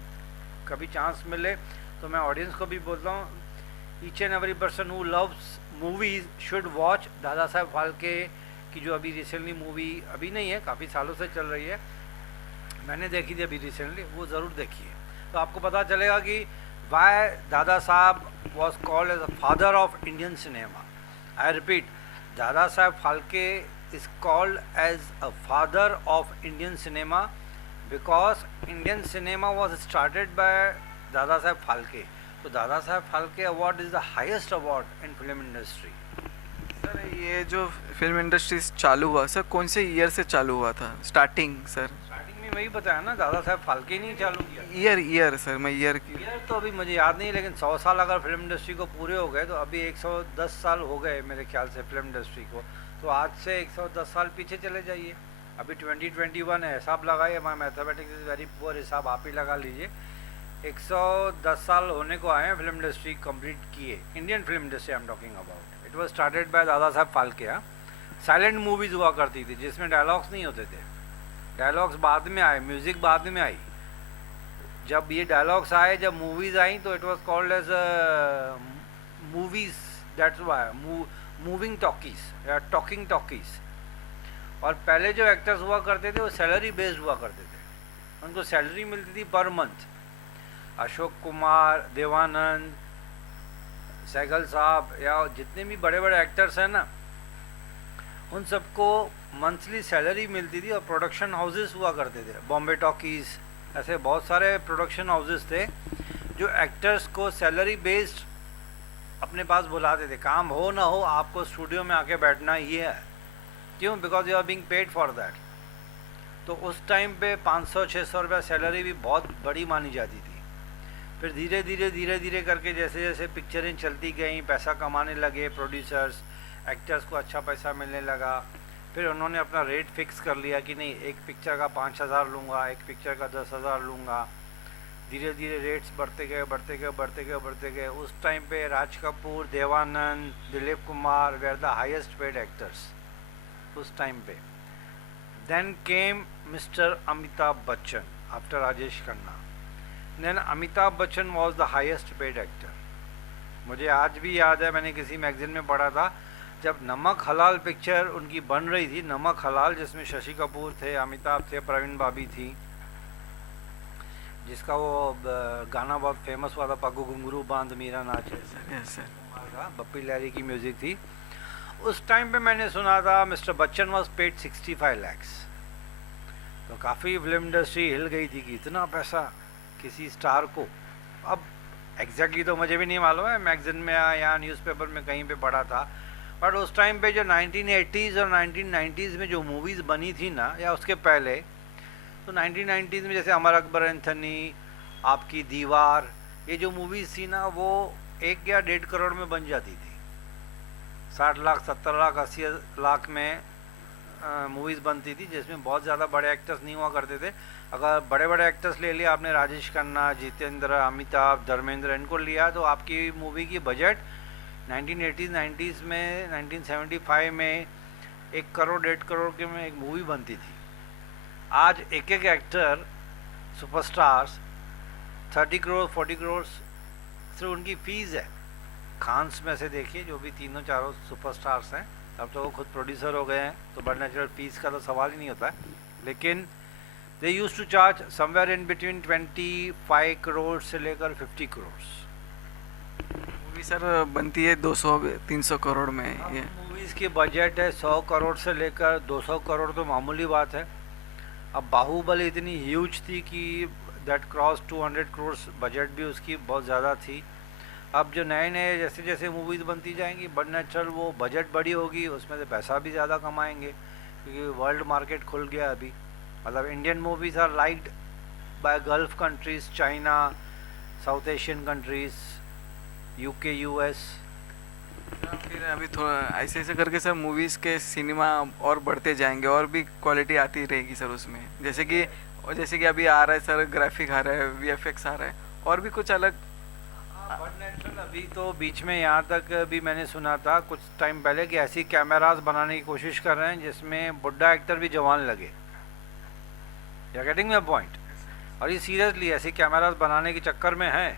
कभी चांस मिले तो मैं ऑडियंस को भी बोलता हूँ, each and every person who loves movies should watch Dada Saheb Phalke की, जो अभी रिसेंटली मूवी, अभी नहीं है, काफ़ी सालों से चल रही है, मैंने देखी थी अभी रिसेंटली, वो ज़रूर देखिए, तो आपको पता चलेगा कि why Dada Saheb was called as the father of Indian cinema. I repeat, Dada Saheb Phalke is called as a father of Indian cinema because Indian cinema was started by Dada Saheb Phalke. So Dada Saheb Phalke award is the highest award in film industry. Sir ये जो film industry चालू हुआ sir, कौन से year से चालू हुआ था स्टार्टिंग सर? वही बताया ना, दादा साहब फाल्के नहीं चालू किया। ईयर सर, मैं ईयर की, ईयर तो अभी मुझे याद नहीं, लेकिन 100 साल अगर फिल्म इंडस्ट्री को पूरे हो गए तो अभी 110 साल हो गए मेरे ख्याल से फिल्म इंडस्ट्री को, तो आज से 110 साल पीछे चले जाइए, अभी 2021 है, हिसाब लगाइए, माई मैथमेटिक्स इज़ वेरी पुअर, हिसाब आप ही लगा लीजिए, 110 साल होने को आए हैं फिल्म इंडस्ट्री कंप्लीट किए, Indian film industry I am talking about. It was started by Dada Saheb Phalke. Silent movies हुआ करती थी जिसमें डायलॉग्स नहीं होते थे, डायलॉग्स बाद में आए, म्यूज़िक बाद में आई। जब ये डायलॉग्स आए, जब मूवीज़ आई, तो it was called as movies, that's why moving talkies या टॉकिंग टॉकीज़। और पहले जो एक्टर्स हुआ करते थे वो सैलरी बेस्ड हुआ करते थे, उनको सैलरी मिलती थी पर मंथ। अशोक कुमार, देवानंद, सहगल साहब या जितने भी बड़े बड़े एक्टर्स हैं ना, उन सबको मंथली सैलरी मिलती थी और प्रोडक्शन हाउसेस हुआ करते थे, बॉम्बे टॉकीज़, ऐसे बहुत सारे प्रोडक्शन हाउसेस थे जो एक्टर्स को सैलरी बेस्ड अपने पास बुलाते थे। काम हो ना हो आपको स्टूडियो में आके बैठना ही है। क्यों? Because you are being paid for that. तो उस टाइम पे 500-600 रुपया सैलरी भी बहुत बड़ी मानी जाती थी। फिर धीरे धीरे करके जैसे जैसे पिक्चरें चलती गई, पैसा कमाने लगे प्रोड्यूसर्स, एक्टर्स को अच्छा पैसा मिलने लगा। फिर उन्होंने अपना रेट फिक्स कर लिया कि नहीं, एक पिक्चर का 5,000 लूँगा, एक पिक्चर का 10,000 लूँगा। धीरे धीरे रेट्स बढ़ते गए। उस टाइम पे Raj Kapoor, Devanand, Dilip Kumar were the highest paid actors उस टाइम पे। Then came mister Amitabh Bachchan after Rajesh Khanna. Then Amitabh Bachchan was the highest paid actor. मुझे आज भी याद है, मैंने किसी मैगजीन में पढ़ा था, जब नमक हलाल पिक्चर उनकी बन रही थी, नमक हलाल, जिसमें शशि कपूर थे, अमिताभ थे, प्रवीण बाबी थी, जिसका वो गाना बहुत फेमस हुआ था, पग्गू घुंघरू बांध मीरा नाचे, बप्पी लहरी की म्यूज़िक थी। उस टाइम पे मैंने सुना था mister Bachchan was paid 65 lakhs। तो काफ़ी फिल्म इंडस्ट्री हिल गई थी कि इतना पैसा किसी स्टार को। अब एग्जैक्टली तो मुझे भी नहीं मालूम है, मैगजीन में या न्यूज़पेपर में कहीं पे पढ़ा था, बट उस टाइम पे जो 1980s और 1990s में जो मूवीज़ बनी थी ना, या उसके पहले, तो 1990s में जैसे अमर अकबर एंथनी, आपकी दीवार, ये जो मूवीज़ थी ना, वो 1 या 1.5 करोड़ में बन जाती थी। 60 लाख, 70 लाख, 80 लाख में मूवीज़ बनती थी, जिसमें बहुत ज़्यादा बड़े एक्टर्स नहीं हुआ करते थे। अगर बड़े बड़े एक्टर्स ले लिया आपने, राजेश खन्ना, जितेंद्र, अमिताभ, धर्मेंद्र, इनको लिया, तो आपकी मूवी की बजट 1980s 90s में, 1975 में 1 करोड़ 1.5 करोड़ के में एक मूवी बनती थी। आज एक एक एक्टर, सुपरस्टार्स 30 करोड़ 40 करोड़ सिर्फ उनकी फ़ीस है। खान्स में से देखिए, जो भी तीनों चारों सुपरस्टार्स हैं, अब तो वो खुद प्रोड्यूसर हो गए हैं, तो बट नेचुरल फीस का तो सवाल ही नहीं होता है। लेकिन they use to charge somewhere in between 25 crore से लेकर 50 करोड़। मूवी सर बनती है 200-300 करोड़ में। ये मूवीज़ की बजट है 100 करोड़ से लेकर 200 करोड़, तो मामूली बात है। अब बाहुबली इतनी ह्यूज थी कि दैट क्रॉस 200 करोड़, बजट भी उसकी बहुत ज़्यादा थी। अब जो नए नए जैसे जैसे मूवीज़ बनती जाएंगी, बट नेचुरल वो बजट बड़ी होगी, उसमें से पैसा भी ज़्यादा कमाएंगे, क्योंकि वर्ल्ड मार्केट खुल गया अभी। मतलब Indian movies are liked by gulf countries, China, South Asian countries, UK, US. फिर अभी थोड़ा ऐसे ऐसे करके सर मूवीज़ के सिनेमा और बढ़ते जाएंगे, और भी क्वालिटी आती रहेगी सर उसमें। जैसे कि अभी आ रहा है सर, ग्राफिक आ रहा है, वीएफएक्स आ रहा है, और भी कुछ अलग। अभी तो बीच में यहाँ तक भी मैंने सुना था कुछ टाइम पहले कि ऐसी कैमरास बनाने की कोशिश कर रहे हैं जिसमें बुढ़ा एक्टर भी जवान लगे। You are getting my point? और ये सीरियसली ऐसी कैमरास बनाने के चक्कर में है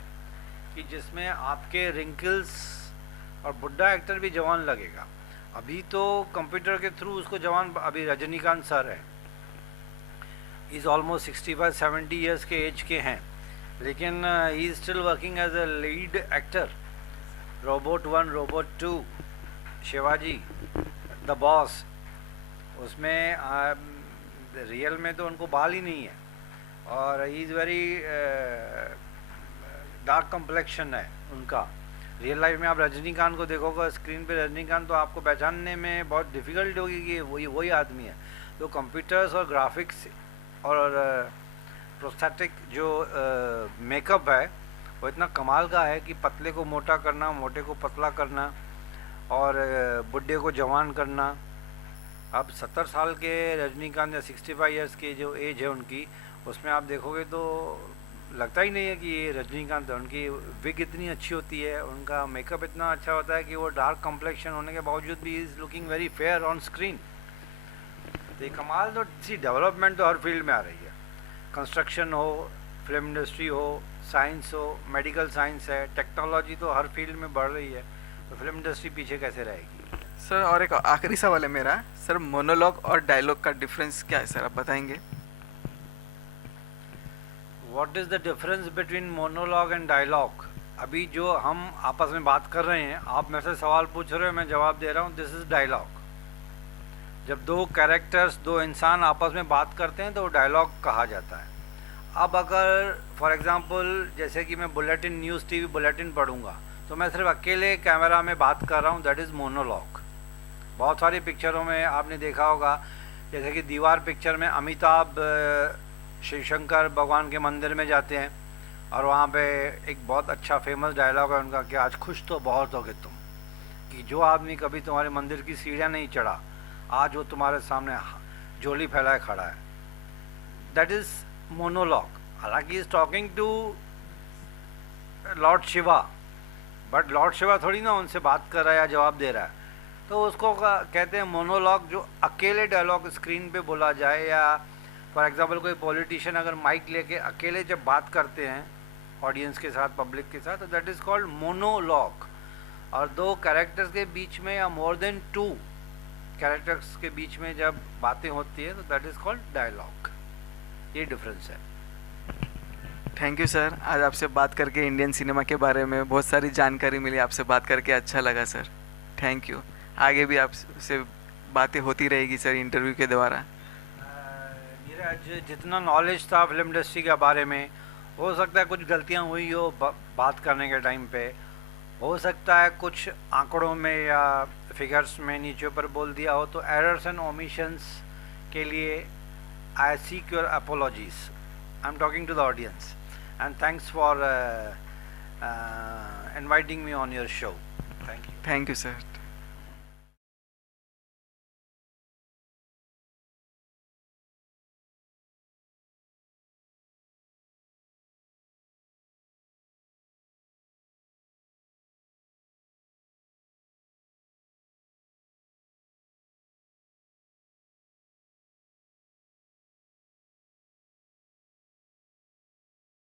कि जिसमें आपके रिंकल्स और बुढ़ा एक्टर भी जवान लगेगा। अभी तो कंप्यूटर के थ्रू उसको जवान, अभी रजनीकांत सर है, इज़ ऑलमोस्ट 65-70 ईयर्स के एज के हैं, लेकिन he is still working as a lead actor. Robot 1, robot 2, Shivaji, the boss, उसमें रियल में तो उनको बाल ही नहीं है, और he is very dark complexion है उनका। रियल लाइफ में आप रजनीकांत को देखोगे स्क्रीन पे, रजनीकांत तो आपको पहचानने में बहुत डिफ़िकल्ट होगी कि वही आदमी है। तो कंप्यूटर्स और ग्राफिक्स और प्रोस्थेटिक जो मेकअप है वो इतना कमाल का है कि पतले को मोटा करना, मोटे को पतला करना, और बुढ़े को जवान करना। अब 70 साल के रजनीकांत या 65 ईयर्स की जो एज है उनकी, उसमें आप देखोगे तो लगता ही नहीं है कि ये रजनीकांत है। उनकी विग इतनी अच्छी होती है, उनका मेकअप इतना अच्छा होता है कि वो डार्क कम्प्लेक्शन होने के बावजूद भी is looking very fair on screen. तो ये कमाल, तो इसी डेवलपमेंट तो हर फील्ड में आ रही है। कंस्ट्रक्शन हो, फिल्म इंडस्ट्री हो, साइंस हो, मेडिकल साइंस है, टेक्नोलॉजी तो हर फील्ड में बढ़ रही है, तो फिल्म इंडस्ट्री पीछे कैसे रहेगी? सर और एक आखिरी सवाल है मेरा, सर मोनोलॉग और डायलॉग का डिफरेंस क्या है सर, आप बताएंगे? What is the difference between monologue and dialogue? अभी जो हम आपस में बात कर रहे हैं, आप मेरे से सवाल पूछ रहे हो, मैं जवाब दे रहा हूँ, दिस इज़ डायलॉग। जब दो कैरेक्टर्स, दो इंसान आपस में बात करते हैं तो डायलॉग कहा जाता है। अब अगर फॉर एग्जांपल जैसे कि मैं बुलेटिन, न्यूज़ टीवी बुलेटिन पढ़ूंगा तो मैं सिर्फ अकेले कैमरा में बात कर रहा हूँ, दैट इज़ मोनोलॉग। बहुत सारी पिक्चरों में आपने देखा होगा, जैसे कि दीवार पिक्चर में अमिताभ शिव शंकर भगवान के मंदिर में जाते हैं और वहाँ पे एक बहुत अच्छा फेमस डायलॉग है उनका कि आज खुश तो बहुत होगे तुम, कि जो आदमी कभी तुम्हारे मंदिर की सीढ़ियाँ नहीं चढ़ा, आज वो तुम्हारे सामने झोली फैलाए खड़ा है। That is monologue. हालांकि is talking to Lord Shiva, but Lord Shiva थोड़ी ना उनसे बात कर रहा है या जवाब दे रहा है, तो उसको कहते हैं मोनोलॉग, जो अकेले डायलॉग स्क्रीन पे बोला जाए। या फॉर एग्जांपल कोई पॉलिटिशियन अगर माइक लेके अकेले जब बात करते हैं ऑडियंस के साथ, पब्लिक के साथ, तो दैट इज़ कॉल्ड मोनोलॉग। और दो कैरेक्टर्स के बीच में या मोर देन टू कैरेक्टर्स के बीच में जब बातें होती है तो दैट इज़ कॉल्ड डायलॉग। ये डिफरेंस है। थैंक यू सर, आज आपसे बात करके इंडियन सिनेमा के बारे में बहुत सारी जानकारी मिली, आपसे बात करके अच्छा लगा सर। Thank you. आगे भी आपसे बातें होती रहेगी सर इंटरव्यू के द्वारा। नीरज, जितना नॉलेज था फिल्म इंडस्ट्री के बारे में, हो सकता है कुछ गलतियां हुई हो बात करने के टाइम पे, हो सकता है कुछ आंकड़ों में या फिगर्स में नीचे ऊपर बोल दिया हो, तो एरर्स एंड ओमिशंस के लिए I seek your apologies. I'm talking to the audience, and thanks for inviting me on your show. Thank you. Thank you sir.